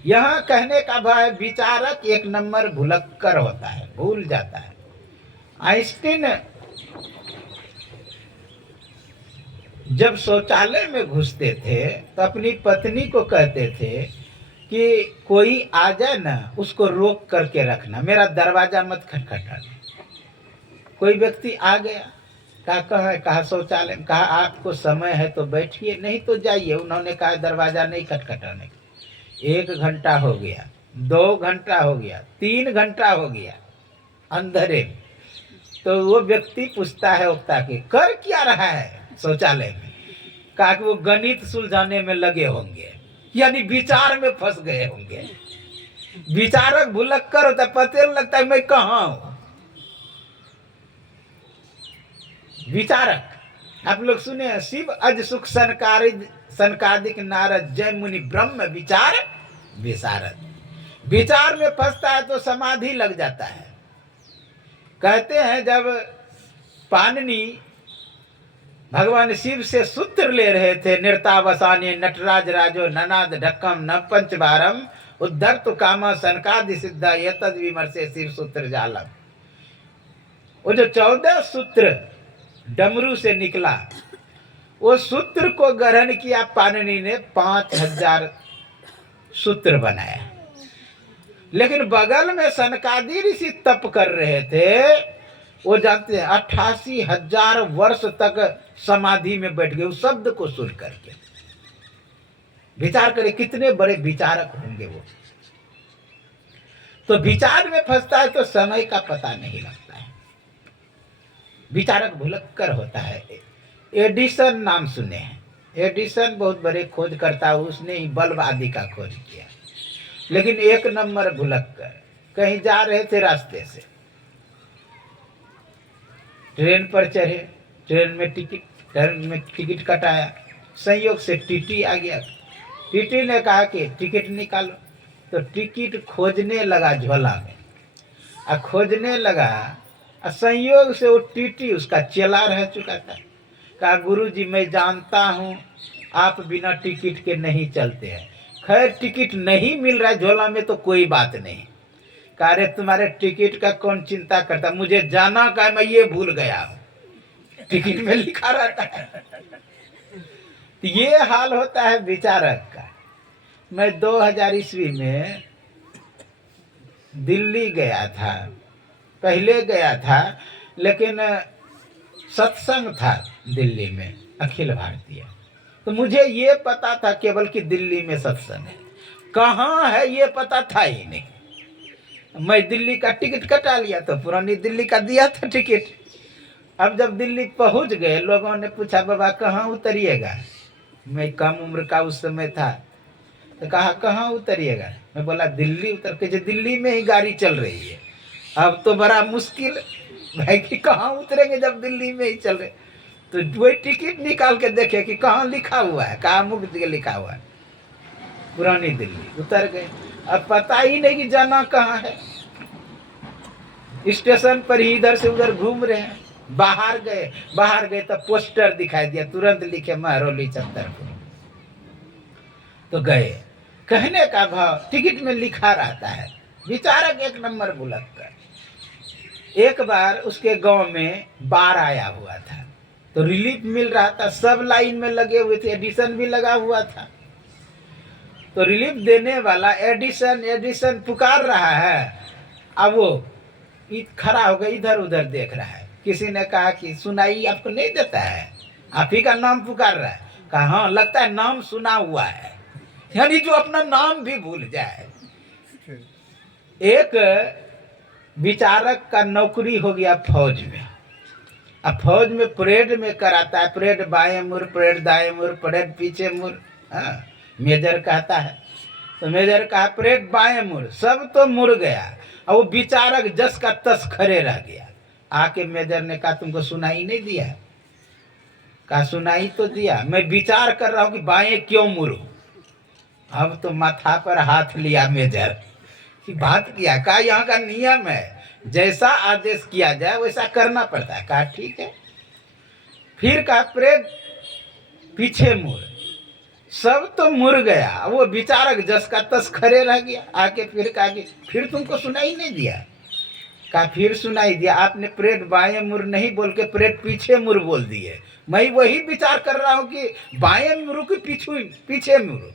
यहाँ कहने का भाव विचारक एक नंबर भुलक्कर होता है, भूल जाता है। आइंस्टीन जब शौचालय में घुसते थे तो अपनी पत्नी को कहते थे कि कोई आ जाए ना उसको रोक करके रखना, मेरा दरवाजा मत खटखटाना। कोई व्यक्ति आ गया, कहा शौचालय, कहा आपको समय है तो बैठिए, नहीं तो जाइए। उन्होंने कहा दरवाजा नहीं खटखटाने। 1 घंटा हो गया, 2 घंटा हो गया, 3 घंटा हो गया अंधेरे में। तो वो व्यक्ति पूछता है उकता के, कर क्या रहा है शौचालय में? कहा कि वो गणित सुलझाने में लगे होंगे। यानी विचार में फंस गए होंगे। विचारक भुलक्कर होता है, पता नहीं लगता है मैं कहाँ हूं। विचारक आप लोग सुने हैं, शिव अज सुख सनकादिक नारद जय मुनि ब्रह्म विचार विशारद। विचार में फंसता है तो समाधि लग जाता है। कहते हैं जब पाणिनि भगवान शिव से सूत्र ले रहे थे, नृतावसाने नटराज राजो ननाद ढक्कम न पंचबारम उद्धर तो कामा सनकादि सिद्धा ये तद विमर्शे शिव सूत्र जालम। वो जो 14 सूत्र डमरू से निकला, वो सूत्र को ग्रहण किया पाणिनि ने, 5000 सूत्र बनाया। लेकिन बगल में सनकादि ऋषि तप कर रहे थे, वो जानते हैं 88,000 वर्ष तक समाधि में बैठ गए उस शब्द को सुन करके। विचार करें कितने बड़े विचारक होंगे वो। तो विचार में फंसता है तो समय का पता नहीं लगता है। विचारक भुलक्कर होता है। एडिसन नाम सुने हैं, एडिसन बहुत बड़े खोजकर्ता, उसने ही बल्ब आदि का खोज किया। लेकिन एक नंबर भुलक्कर। कहीं जा रहे थे, रास्ते से ट्रेन पर चढ़े, ट्रेन में टिकट कटाया, संयोग से टीटी आ गया। टीटी ने कहा कि टिकट निकालो, तो टिकट खोजने लगा झोला में, और खोजने लगा, और संयोग से वो टीटी उसका चेला रह चुका था। कहा गुरुजी मैं जानता हूँ आप बिना टिकट के नहीं चलते हैं, खैर टिकट नहीं मिल रहा है झोला में तो कोई बात नहीं। कहा अरे तुम्हारे टिकट का कौन चिंता करता, मुझे जाना का मैं ये भूल गया हूँ, टिकट में लिखा रहता है। तो ये हाल होता है विचारक का। मैं 2000 ईस्वी में दिल्ली गया था, पहले गया था, लेकिन सत्संग था दिल्ली में अखिल भारतीय। तो मुझे ये पता था केवल कि दिल्ली में सत्संग है, कहाँ है ये पता था ही नहीं। मैं दिल्ली का टिकट कटा लिया, तो पुरानी दिल्ली का दिया था टिकट। अब जब दिल्ली पहुंच गए, लोगों ने पूछा बाबा कहाँ उतरिएगा। मैं कम उम्र का उस समय था, तो कहा कहाँ उतरिएगा। मैं बोला दिल्ली उतर के, दिल्ली में ही गाड़ी चल रही है। अब तो बड़ा मुश्किल भाई कि कहाँ उतरेंगे जब दिल्ली में ही चल रहे। तो वही टिकट निकाल के देखे कि कहाँ लिखा हुआ है, कहाँ मुक्त लिखा हुआ है, पुरानी दिल्ली। उतर गए, अब पता ही नहीं कि जाना कहाँ है। स्टेशन पर ही इधर से उधर घूम रहे हैं। बाहर गए तो पोस्टर दिखाई दिया, तुरंत लिखे महरौली छतरपुर। तो गए, कहने का भाव टिकट में लिखा रहता है। विचारक एक नंबर भुलक्कर। एक बार उसके गांव में बाढ़ आया हुआ था, तो रिलीफ मिल रहा था, सब लाइन में लगे हुए थे, एडिशन भी लगा हुआ था। तो रिलीफ देने वाला एडिशन पुकार रहा है, अब वो खड़ा होकर इधर उधर देख रहा है। किसी ने कहा कि सुनाई आपको नहीं देता है, आप ही का नाम पुकार रहा है। कहा हाँ लगता है नाम सुना हुआ है, यानी जो अपना नाम भी भूल जाए। एक विचारक का नौकरी हो गया फौज में। अब फौज में परेड में कराता है, परेड बाएं मुड़, परेड दाएं मुड़, परेड पीछे मुड़। हाँ, मेजर कहता है, तो मेजर कहा परेड बाएं मुड़, सब तो मुड़ गया, और वो विचारक जस का तस खड़े रह गया। आके मेजर ने कहा तुमको सुनाई नहीं दिया? कहा सुनाई तो दिया, मैं विचार कर रहा हूँ कि बाएं क्यों मुड़ूं। अब तो माथा पर हाथ लिया मेजर कि बात किया। कहा यहाँ का नियम है, जैसा आदेश किया जाए वैसा करना पड़ता है। कहा ठीक है। फिर कहा परेड पीछे मुड़, सब तो मुड़ गया, वो विचारक जस का तस खड़े रह गया। आके फिर कहा कि फिर तुमको सुनाई नहीं दिया? कहा फिर सुनाई दिया, आपने परेड बाएं मुड़ नहीं बोल के परेड पीछे मुड़ बोल दिए। मैं वही विचार कर रहा हूँ कि बाएं मुड़ू कि पीछे मुड़ू।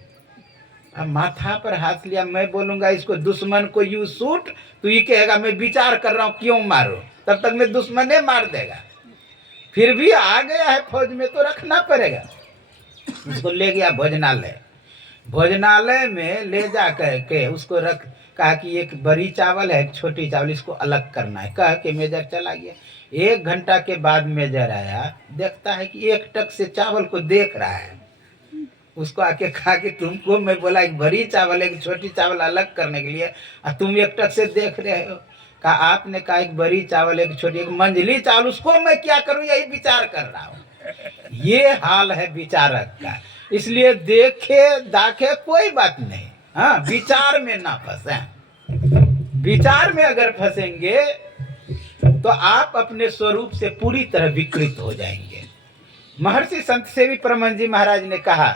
अब माथा पर हाथ लिया, मैं बोलूंगा इसको दुश्मन को यू शूट, तो ये कहेगा मैं विचार कर रहा हूँ क्यों मारो, तब तक मैं दुश्मने मार देगा। फिर भी आ गया है फौज में तो रखना पड़ेगा। उसको ले गया भोजनालय, भोजनालय में ले जा करके उसको रख, कहा कि एक बड़ी चावल है एक छोटी चावल, इसको अलग करना है। कह के मेजर चला गया। 1 घंटा के बाद मेजर आया, देखता है कि एक टक से चावल को देख रहा है। उसको आके खा के तुमको मैं बोला एक बड़ी चावल एक छोटी चावल अलग करने के लिए, और तुम एक टक से देख रहे हो। कहा आपने कहा एक बड़ी चावल एक छोटी एक मंझली चावल, उसको मैं क्या करूं, यही विचार कर रहा हूं। ये हाल है विचारक का। इसलिए देखे दाखे कोई बात नहीं, हाँ विचार में ना फंसे। विचार में अगर फंसेंगे तो आप अपने स्वरूप से पूरी तरह विकृत हो जाएंगे। महर्षि संत सेवी परमहंस जी महाराज ने कहा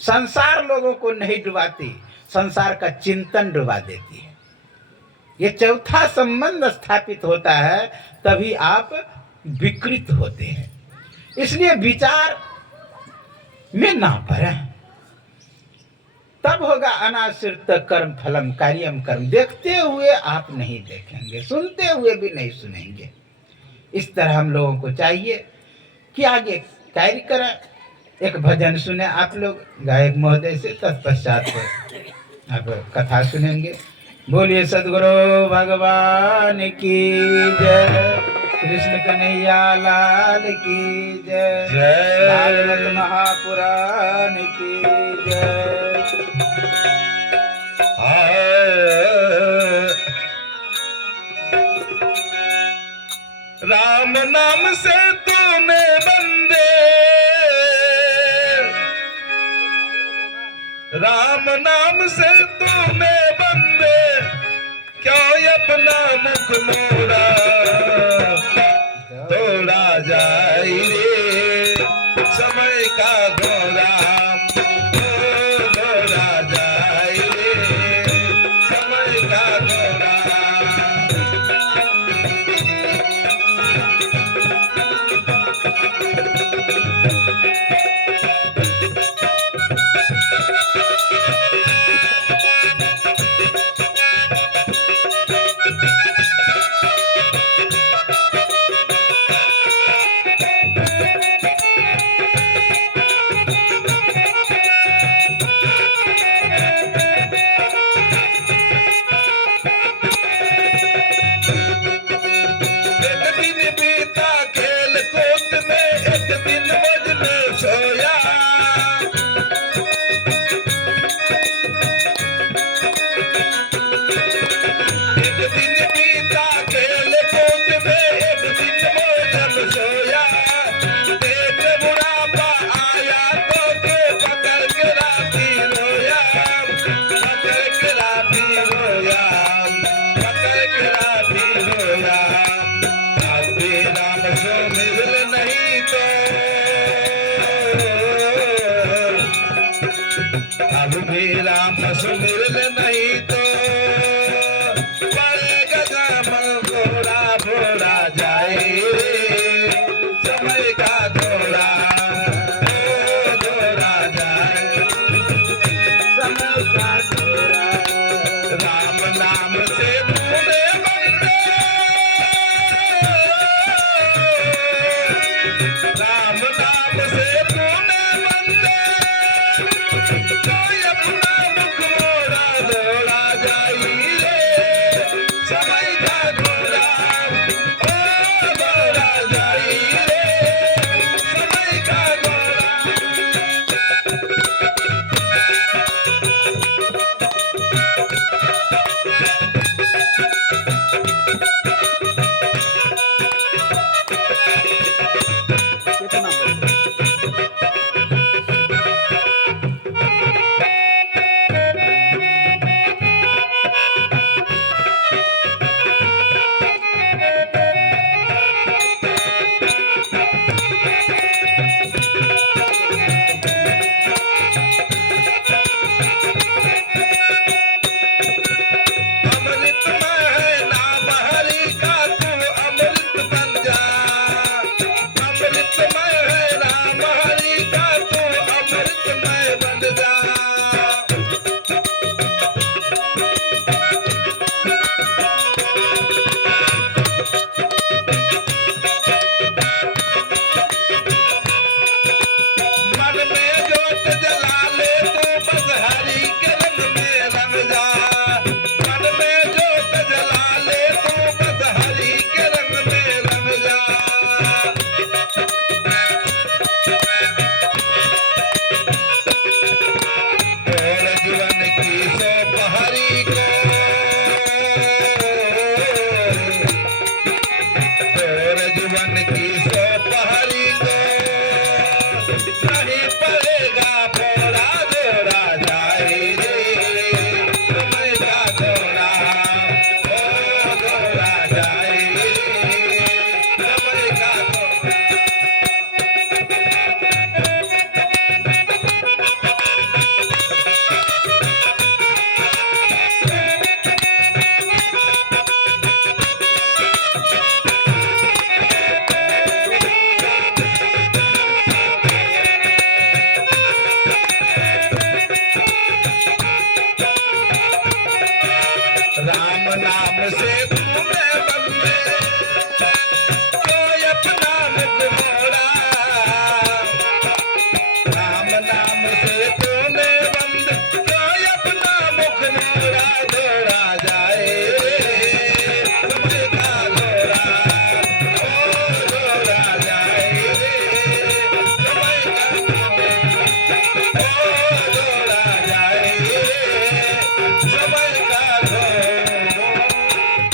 संसार लोगों को नहीं डुबाती, संसार का चिंतन डुबा देती है। ये चौथा संबंध स्थापित होता है तभी आप विकृत होते हैं। इसलिए विचार में ना पड़े, तब होगा अनाश्रित कर्म फलम कार्यम कर्म। देखते हुए आप नहीं देखेंगे, सुनते हुए भी नहीं सुनेंगे। इस तरह हम लोगों को चाहिए कि आगे कार्य करें। एक भजन सुने आप लोग गायक महोदय से, तत्पश्चात अब कथा सुनेंगे। बोलिए सद्गुरु भगवान की जय, कृष्ण कन्हैया लाल की जय, जय। भागवत महापुराण की जय। राम नाम से तूने बंदे, राम नाम से तूने बंदे, क्यों अपना मुख मोड़ा, तोड़ा जाए रे समय का घोड़ा, तोड़ा जाए रे समय का घोड़ा। अब भी राम सुमिरन नहीं तो पड़ेगा दाम घोड़ा, घोड़ा जाए समय का घोड़ा, घोड़ा जाए समय का घोड़ा। राम नाम से तूने बंदे, राम नाम से तूने बंदे, कोई अपना मुख मोड़ा, दौड़ा जाई रे समय का घोड़ा, ओ दौड़ा जाई रे समय का घोड़ा। कितना बड़ा? अमृतमय है नाम हरि का, तू अमृत बन जा। अमृतमय है नाम हरि का, तू अमृतमय बन जा। मन में जोत जला ले तू, बस हरि के रंग में रंग जा। मन में जोत जला ले तू, बस हरि के रंग में रंग जा।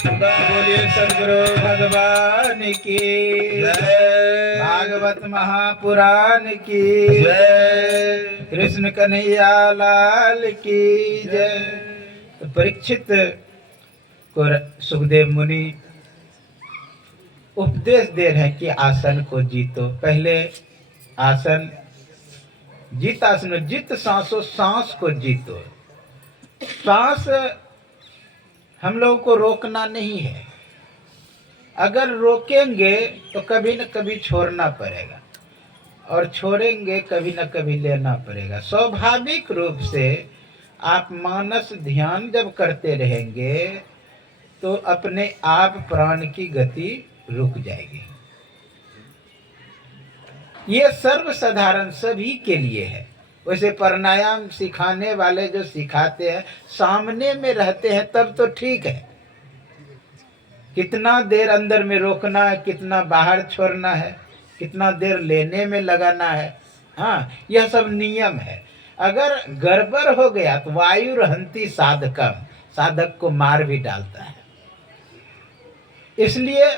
बोलिए सदगुरु भगवान की जय भागवत महापुराण की जय कृष्ण कन्हैया लाल की जय। तो परीक्षित को सुखदेव मुनि उपदेश दे रहे हैं कि आसन को जीतो। पहले आसन जीत आसन जीत सांसों सांस को जीतो। सांस हम लोगों को रोकना नहीं है, अगर रोकेंगे तो कभी न कभी छोड़ना पड़ेगा और छोड़ेंगे कभी न कभी लेना पड़ेगा। स्वाभाविक रूप से आप मानस ध्यान जब करते रहेंगे तो अपने आप प्राण की गति रुक जाएगी। ये सर्वसाधारण सभी के लिए है। वैसे प्राणायाम सिखाने वाले जो सिखाते हैं सामने में रहते हैं तब तो ठीक है, कितना देर अंदर में रोकना है, कितना बाहर छोड़ना है, कितना देर लेने में लगाना है, हाँ यह सब नियम है। अगर गड़बड़ हो गया तो वायु रहंती साधकम, साधक को मार भी डालता है। इसलिए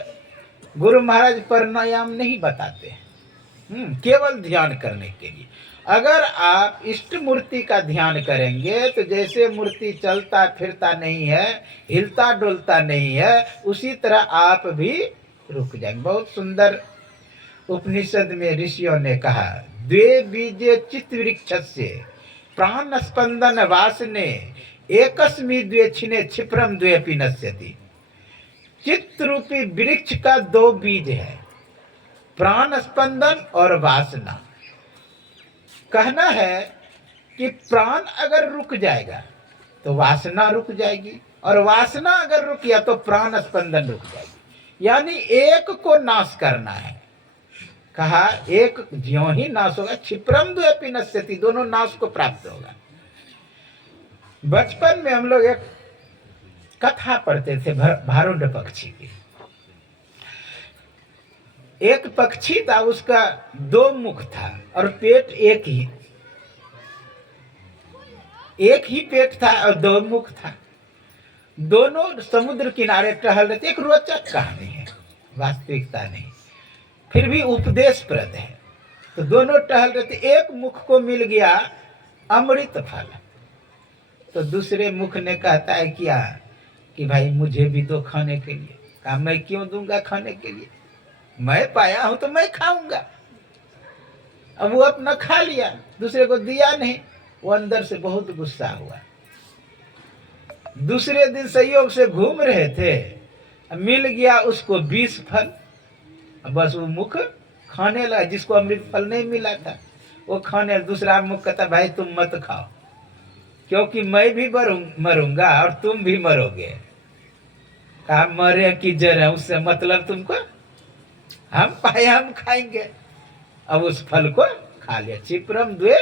गुरु महाराज प्राणायाम नहीं बताते हैं, केवल ध्यान करने के लिए। अगर आप इष्ट मूर्ति का ध्यान करेंगे तो जैसे मूर्ति चलता फिरता नहीं है, हिलता डुलता नहीं है, उसी तरह आप भी रुक जाएंगे। बहुत सुंदर उपनिषद में ऋषियों ने कहा, द्वे बीजे चित्त वृक्षस्य प्राण स्पंदन वासने एकस्मि द्वे छिने क्षिप्रम द्वे पिनश्यति। चित्त रूपी वृक्ष का दो बीज है, प्राण स्पंदन और वासना। कहना है कि प्राण अगर रुक जाएगा तो वासना रुक जाएगी, और वासना अगर रुक गया तो प्राण स्पंदन रुक जाएगी। यानी एक को नाश करना है। कहा एक ज्यों ही नाश होगा, क्षिप्रम द्वे नश्यति, दोनों नाश को प्राप्त होगा। बचपन में हम लोग एक कथा पढ़ते थे भारुड पक्षी की। एक पक्षी था, उसका दो मुख था और पेट एक ही पेट था और दो मुख था। दोनों समुद्र किनारे टहल रहे थे। एक रोचक कहानी है, वास्तविकता नहीं, फिर भी उपदेशप्रद है। तो दोनों टहल रहे थे, एक मुख को मिल गया अमृत फल, तो दूसरे मुख ने कहता है क्या कि भाई मुझे भी दो खाने के लिए। कहा मैं क्यों दूंगा खाने के लिए, मैं पाया हूं तो मैं खाऊंगा। अब वो अपना खा लिया, दूसरे को दिया नहीं। वो अंदर से बहुत गुस्सा हुआ। दूसरे दिन संयोग से घूम रहे थे, मिल गया उसको 20 फल। बस वो मुख खाने लगा, जिसको अमृत फल नहीं मिला था वो खाने। दूसरा मुख कहता भाई तुम मत खाओ, क्योंकि मैं भी मरूंगा और तुम भी मरोगे। कहा मरे की जड़, उससे मतलब तुमको, हम पाए हम खाएंगे। अब उस फल को खा लिया। क्षिप्रम द्वे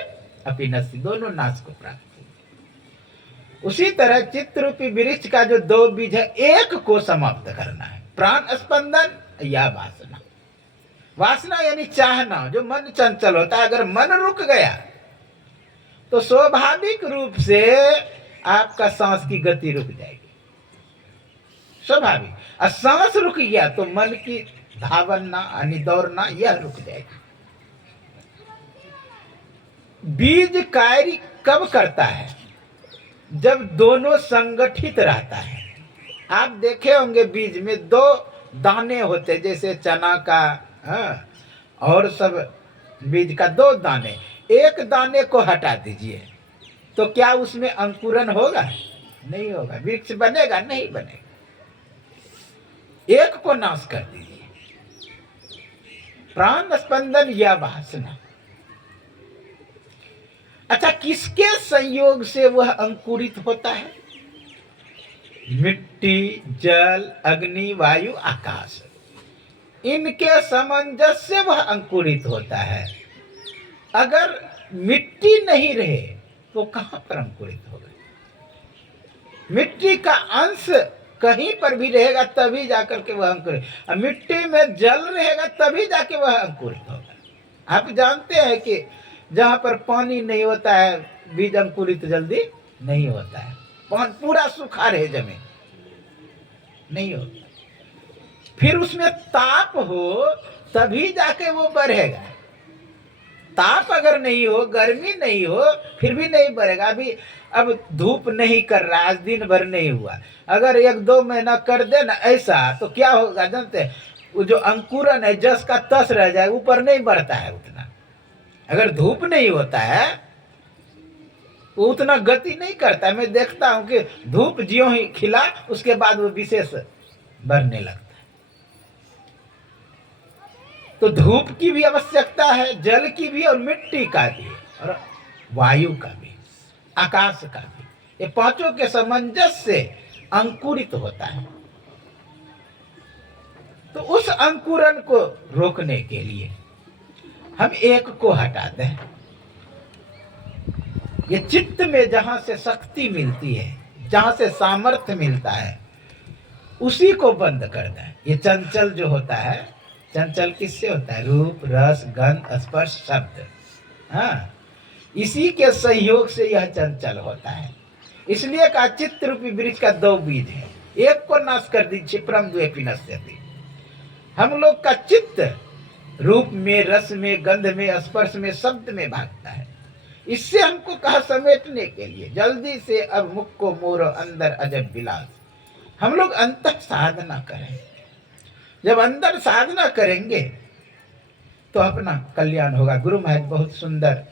अपिनश्यति, दोनों नाश को प्राप्त हुए। उसी तरह चित्त रूपी वृक्ष का जो दो बीज है, एक को समाप्त करना है, प्राण स्पंदन या वासना। वासना यानी चाहना, जो मन चंचल होता है। अगर मन रुक गया तो स्वाभाविक रूप से आपका सांस की गति रुक जाएगी, स्वाभाविक। और सांस रुक गया तो मन की धावना यानी दौड़ना यह रुक जाएगा। बीज कार्य कब करता है, जब दोनों संगठित रहता है। आप देखे होंगे बीज में दो दाने होते, जैसे चना का, हाँ, और सब बीज का दो दाने। एक दाने को हटा दीजिए तो क्या उसमें अंकुरन होगा? नहीं होगा। वृक्ष बनेगा? नहीं बनेगा। एक को नाश कर दीजिए, प्राण स्पंदन या वासना। अच्छा, किसके संयोग से वह अंकुरित होता है? मिट्टी, जल, अग्नि, वायु, आकाश, इनके सामंजस्य से वह अंकुरित होता है। अगर मिट्टी नहीं रहे तो कहां पर अंकुरित होगा? मिट्टी का अंश कहीं पर भी रहेगा तभी जाकर के वह अंकुरित, और मिट्टी में जल रहेगा तभी जाके वह अंकुरित होगा। आप जानते हैं कि जहां पर पानी नहीं होता है बीज अंकुरित जल्दी नहीं होता है। पूरा सूखा रहे जमीन, नहीं होता। फिर उसमें ताप हो तभी जाके वो बढ़ेगा। ताप अगर नहीं हो, गर्मी नहीं हो, फिर भी नहीं बढ़ेगा। अभी अब धूप नहीं कर रहा, आज दिन भर नहीं हुआ, अगर 1-2 महीना कर दे ना ऐसा, तो क्या होगा जानते हैं? वो जो अंकुरन है जस का तस रह जाए, ऊपर नहीं बढ़ता है उतना। अगर धूप नहीं होता है वो उतना गति नहीं करता है। मैं देखता हूं कि धूप ज्यों ही खिला उसके बाद वो विशेष बढ़ने लगता है। तो धूप की भी आवश्यकता है, जल की भी, और मिट्टी का भी, और वायु का भी, आकाश का भी। ये पांचों के सामंजस्य से अंकुरित होता है। तो उस अंकुरन को रोकने के लिए हम एक को हटा दें। ये चित्त में जहां से शक्ति मिलती है, जहां से सामर्थ्य मिलता है, उसी को बंद कर दें। ये चंचल जो होता है, चंचल किससे होता है? रूप, रस, गंध, स्पर्श, शब्द। हाँ, इसी के सहयोग से यह चंचल होता है। इसलिए कहा चित्त रूपी वृक्ष का 2 बीज है, एक को नाश कर दी, क्षिप्रम द्वे नश्यति। हम लोग का चित्त रूप में, रस में, गंध में, स्पर्श में, शब्द में भागता है। इससे हमको कहा समेटने के लिए, जल्दी से अब मुख को मोरो अंदर अजब विलास। हम लोग अंतर साधना करें। जब अंदर साधना करेंगे तो अपना कल्याण होगा। गुरु महाराज बहुत सुंदर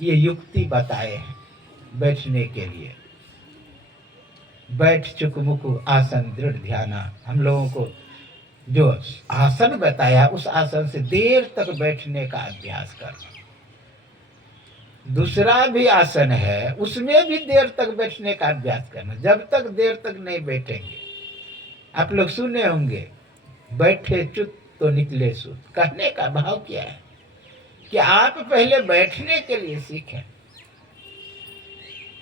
ये युक्ति बताए हैं बैठने के लिए। बैठ चुकमुकु आसन दृढ़ ध्याना। हम लोगों को जो आसन बताया, उस आसन से देर तक बैठने का अभ्यास करना। दूसरा भी आसन है, उसमें भी देर तक बैठने का अभ्यास करना। जब तक देर तक नहीं बैठेंगे, आप लोग सुने होंगे, बैठे चुत तो निकले सुत। कहने का भाव क्या है कि आप पहले बैठने के लिए सीखें।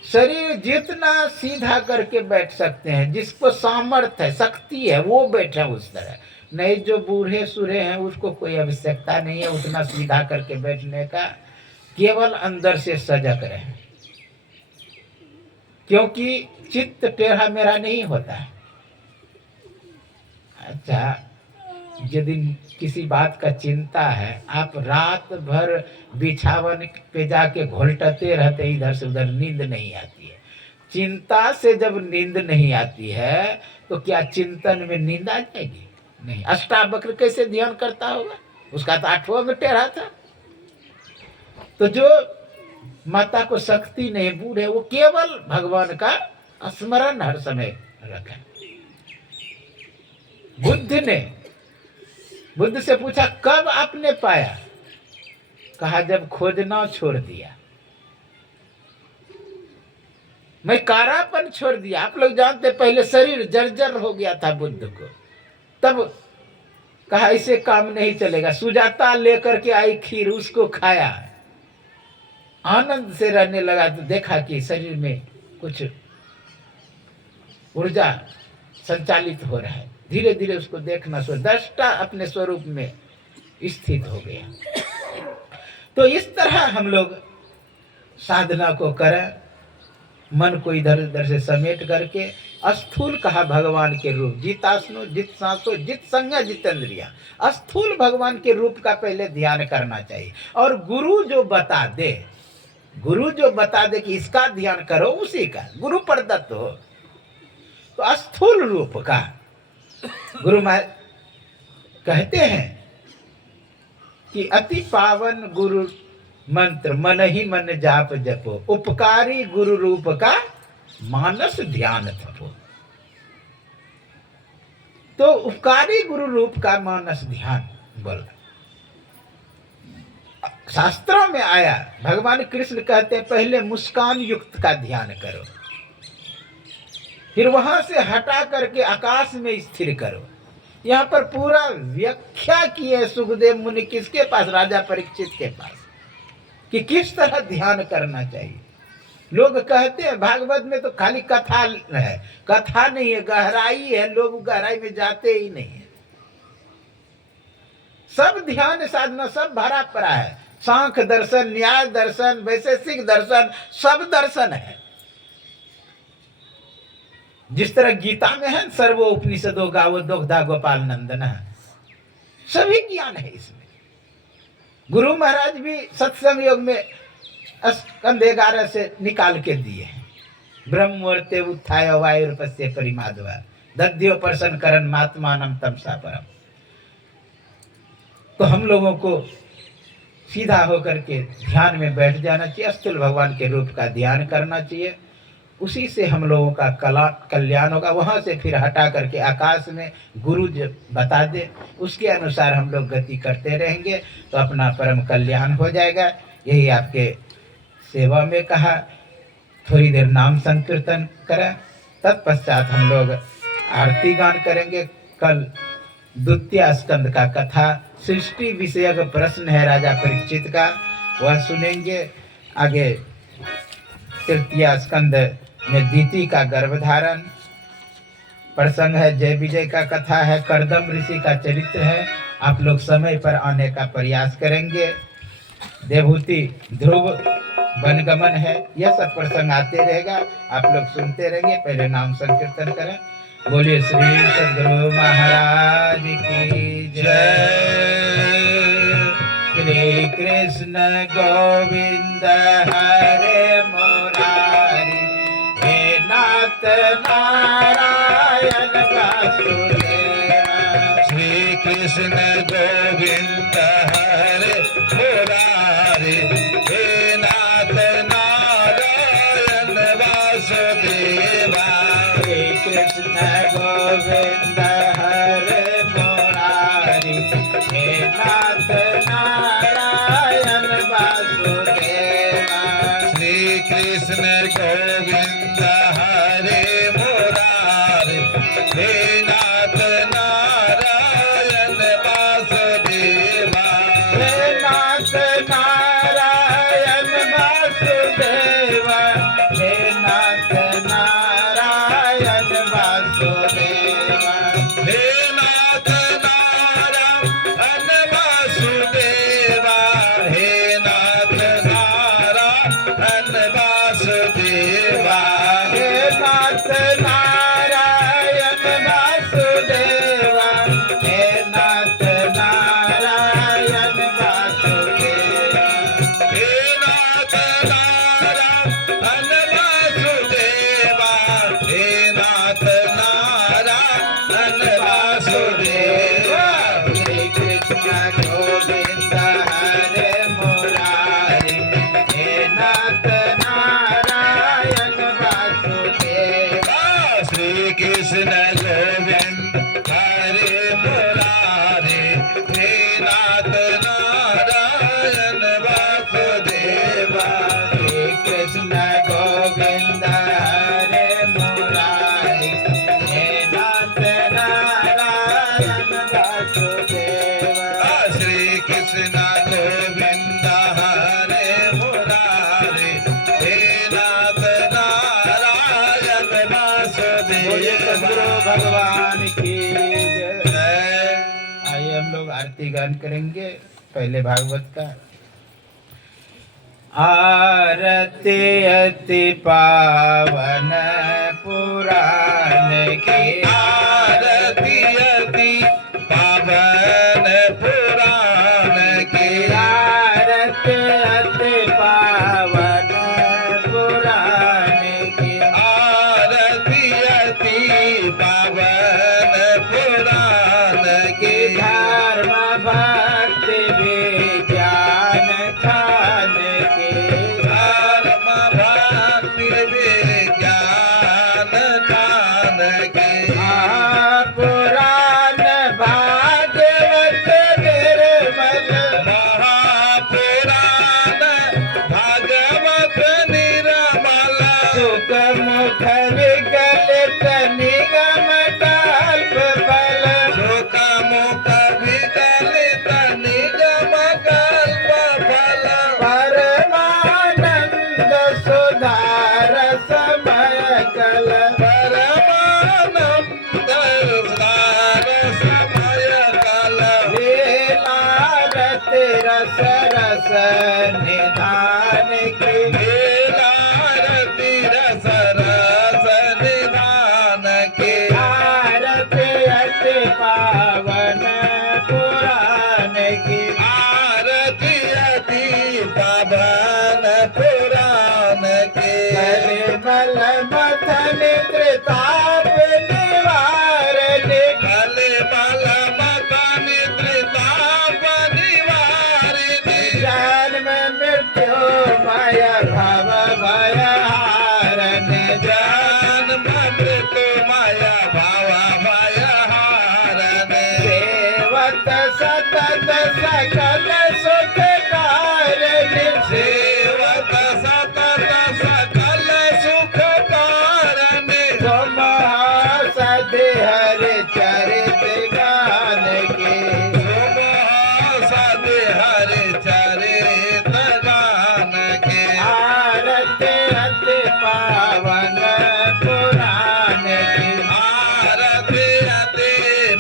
शरीर जितना सीधा करके बैठ सकते हैं, जिसको सामर्थ्य है, शक्ति है, वो बैठे उस तरह। नहीं जो बूढ़े सूढ़े हैं उसको कोई आवश्यकता नहीं है उतना सीधा करके बैठने का। केवल अंदर से सजग रहे, क्योंकि चित्त टेढ़ा मेढ़ा नहीं होता है। अच्छा, यदि किसी बात का चिंता है, आप रात भर बिछावन पे जाके घोलटते रहते, इधर से उधर, नींद नहीं आती है। चिंता से जब नींद नहीं आती है तो क्या चिंतन में नींद आ जाएगी? नहीं। अष्टावक्र कैसे ध्यान करता होगा? उसका तो 8वां में टेढ़ा था। तो जो माता को शक्ति नहीं, बूढ़े, वो केवल भगवान का स्मरण हर समय रखें। बुद्ध से पूछा कब आपने पाया? कहा जब खोजना छोड़ दिया, मैं कारापन छोड़ दिया। आप लोग जानते पहले शरीर जर्जर हो गया था बुद्ध को, तब कहा ऐसे काम नहीं चलेगा। सुजाता लेकर के आई खीर, उसको खाया, आनंद से रहने लगा। तो देखा कि शरीर में कुछ ऊर्जा संचालित हो रहा है। धीरे धीरे उसको देखना शुरू, दृष्टा अपने स्वरूप में स्थित हो गया। तो इस तरह हम लोग साधना को करें, मन को इधर उधर से समेट करके। स्थूल कहा भगवान के रूप, जितासनो जित सांसो जित संज्ञा जितेंद्रिया। स्थूल भगवान के रूप का पहले ध्यान करना चाहिए। और गुरु जो बता दे, गुरु जो बता दे कि इसका ध्यान करो, उसी का गुरु प्रदत्त हो। तो स्थूल रूप का गुरु महाराज कहते हैं कि अति पावन गुरु मंत्र मन ही मन जाप जपो, उपकारी गुरु रूप का मानस ध्यान थपो। तो उपकारी गुरु रूप का मानस ध्यान बोल शास्त्रों में आया। भगवान कृष्ण कहते हैं पहले मुस्कान युक्त का ध्यान करो, फिर वहां से हटा करके आकाश में स्थिर करो। यहाँ पर पूरा व्याख्या की है सुखदेव मुनि किसके पास? राजा परीक्षित के पास, कि किस तरह ध्यान करना चाहिए। लोग कहते हैं भागवत में तो खाली कथा है, कथा नहीं है, गहराई है। लोग गहराई में जाते ही नहीं है। सब ध्यान साधना सब भरा पड़ा है। सांख्य दर्शन, न्याय दर्शन, वैशेषिक दर्शन, सब दर्शन है। जिस तरह गीता में है सर्वो उपनिषदो गावो दुग्धा गोपाल नंदन, सभी ज्ञान है इसमें। गुरु महाराज भी सत्संग योग में स्कंद 11 से निकाल के दिए हैं। ब्रह्मूर्ते उत्थाय वायुर्पस्य परिमाधवा दध्यो प्रसन्न करन मात्मानम तमसा परम। तो हम लोगों को सीधा होकर के ध्यान में बैठ जाना चाहिए, अस्थूल भगवान के रूप का ध्यान करना चाहिए, उसी से हम लोगों का कल्याण होगा। वहाँ से फिर हटा करके आकाश में गुरु जब बता दे उसके अनुसार हम लोग गति करते रहेंगे तो अपना परम कल्याण हो जाएगा। यही आपके सेवा में कहा। थोड़ी देर नाम संकीर्तन करें, तत्पश्चात हम लोग आरती गान करेंगे। कल द्वितीय स्कंद का कथा सृष्टि विषयक प्रश्न है राजा परीक्षित का, वह सुनेंगे। आगे तृतीय स्कंद में दीति का गर्भधारण प्रसंग है, जय विजय का कथा है, करदम ऋषि का चरित्र है। आप लोग समय पर आने का प्रयास करेंगे। देवहूति ध्रुव वनगमन है, यह सब प्रसंग आते रहेगा, आप लोग सुनते रहेंगे। पहले नाम संकीर्तन करें। बोलिए श्री सद्गुरु महाराज की जय। श्री कृष्ण गोविंद हरे मुरारी, हे नाथ नारायण वासुदेव। श्री कृष्ण गोविंद हरे मुरारी, हे नाथ नारायण वासुदेवा। श्री कृष्ण गोविंद हरे मुरारी, हे नाथ नारायण वासुदेवा। श्री कृष्ण गोविंद हरे मुरारी, हे नाथ नारायण वासुदेवा। हे नाथ नारायण वासुदेवा, हे नाथ नारायण वासुदेवा। हे नाथ नारायण वासुदेवा, हे नाथ नारायण वासुदेवा। हे नाथ नारायण वासुदेवा, हे नाथ नारायण वासुदेवा। हे नाथ नारायण वासुदेवा, हे नाथ नारायण वासुदेवा। श्री कृष्ण गोविंद हरे मुरारी, हे नाथ नारायण वासुदेवा। श्री कृष्ण गोविंद हरे मुरारी, हे नाथ नारायण वासुदेवा। श्री कृष्ण गोविंद हरे मुरारी, हे नाथ नारायण वासुदेवा। श्री कृष्ण गोविंद हरे मुरारी, हे नाथ नारायण बोलिए सद्गुरु वासुदेवा। भगवान की जय। आइए हम लोग आरती गान करेंगे पहले भागवत का। आरती अति पावन पुराण की, आरती अति पावन पुराण की। आरती अति पावन पुराण की। आरती अति पावन पुराण की। धर्म भक्ति विज्ञान खान के। धर्म भक्ति विज्ञान खान के। पुराण भागवत निर्मल, महापुराण भागवत निर्मल। सुख मुख विकलित निगम कल्प फल। सुख मुख विकलित निगम कल्प फल। परमानंद सुधार समय कल। परमानंद उदार समय काल। लीला रति रस रस निधान की। लीला रति रस रस निधान सेवत सतत सकल सुख कारणी सेवत सतत सकल सुख कारण तुम सदे हर चरित गान के तुम सद हर चरित गान के आरत अति पावन पुराण की आरती अति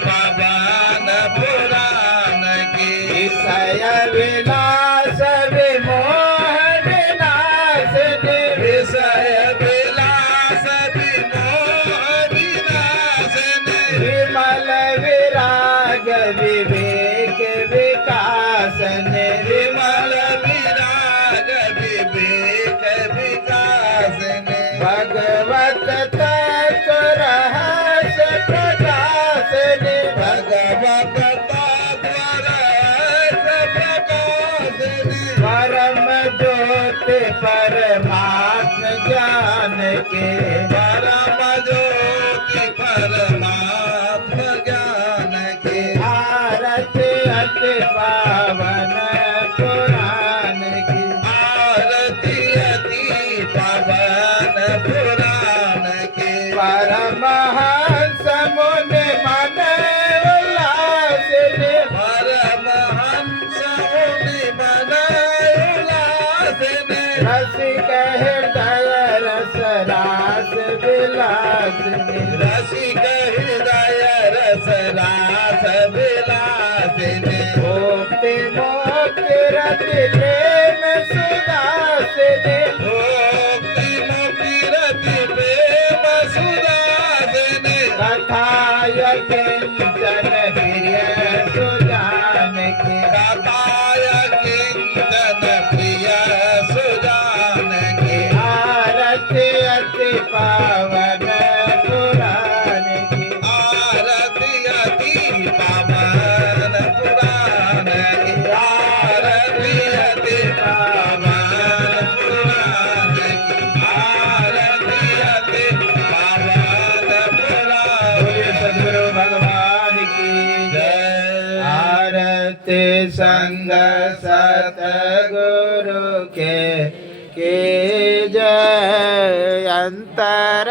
पवन पुराण की विषय विलास विमोह विनाशिनी विषय विलास विमोह विनाशिनी विमल विराग विवेक विकासने विमल विराग विवेक विकासिनी भगवत तत्व रहस्य प्रकाशने भगवत तत्वर प्रकाशिनी परम ज्योति परमात्म ज्ञान के परम ज्योति परमात्म ज्ञान के आरती अति पावन पुराण की आरती अति पवन पुराण के परमहंस मुनि मन उल्लासिनी परमहंस मुनि मन उल्लासिनी रसिक हृदय रस रास विलासिनी रसिक हृदय रस रास विलासिनी मुक्ति मुक्ति रति प्रेम सुदासिनी भोक्ति मुक्ति रति प्रेम सुदासिनी कथाय किंचन प्रिय सुजान की कथाय किंचन प्रिय सुजान के आरती अति पावन पुराण की आरती अति पवन पुराण की आरती अति पवन पुराण की आरती अति पवन पुराण बोलिए सद्गुरु भगवान की जय आरती संग सतगुरु के जय अंतर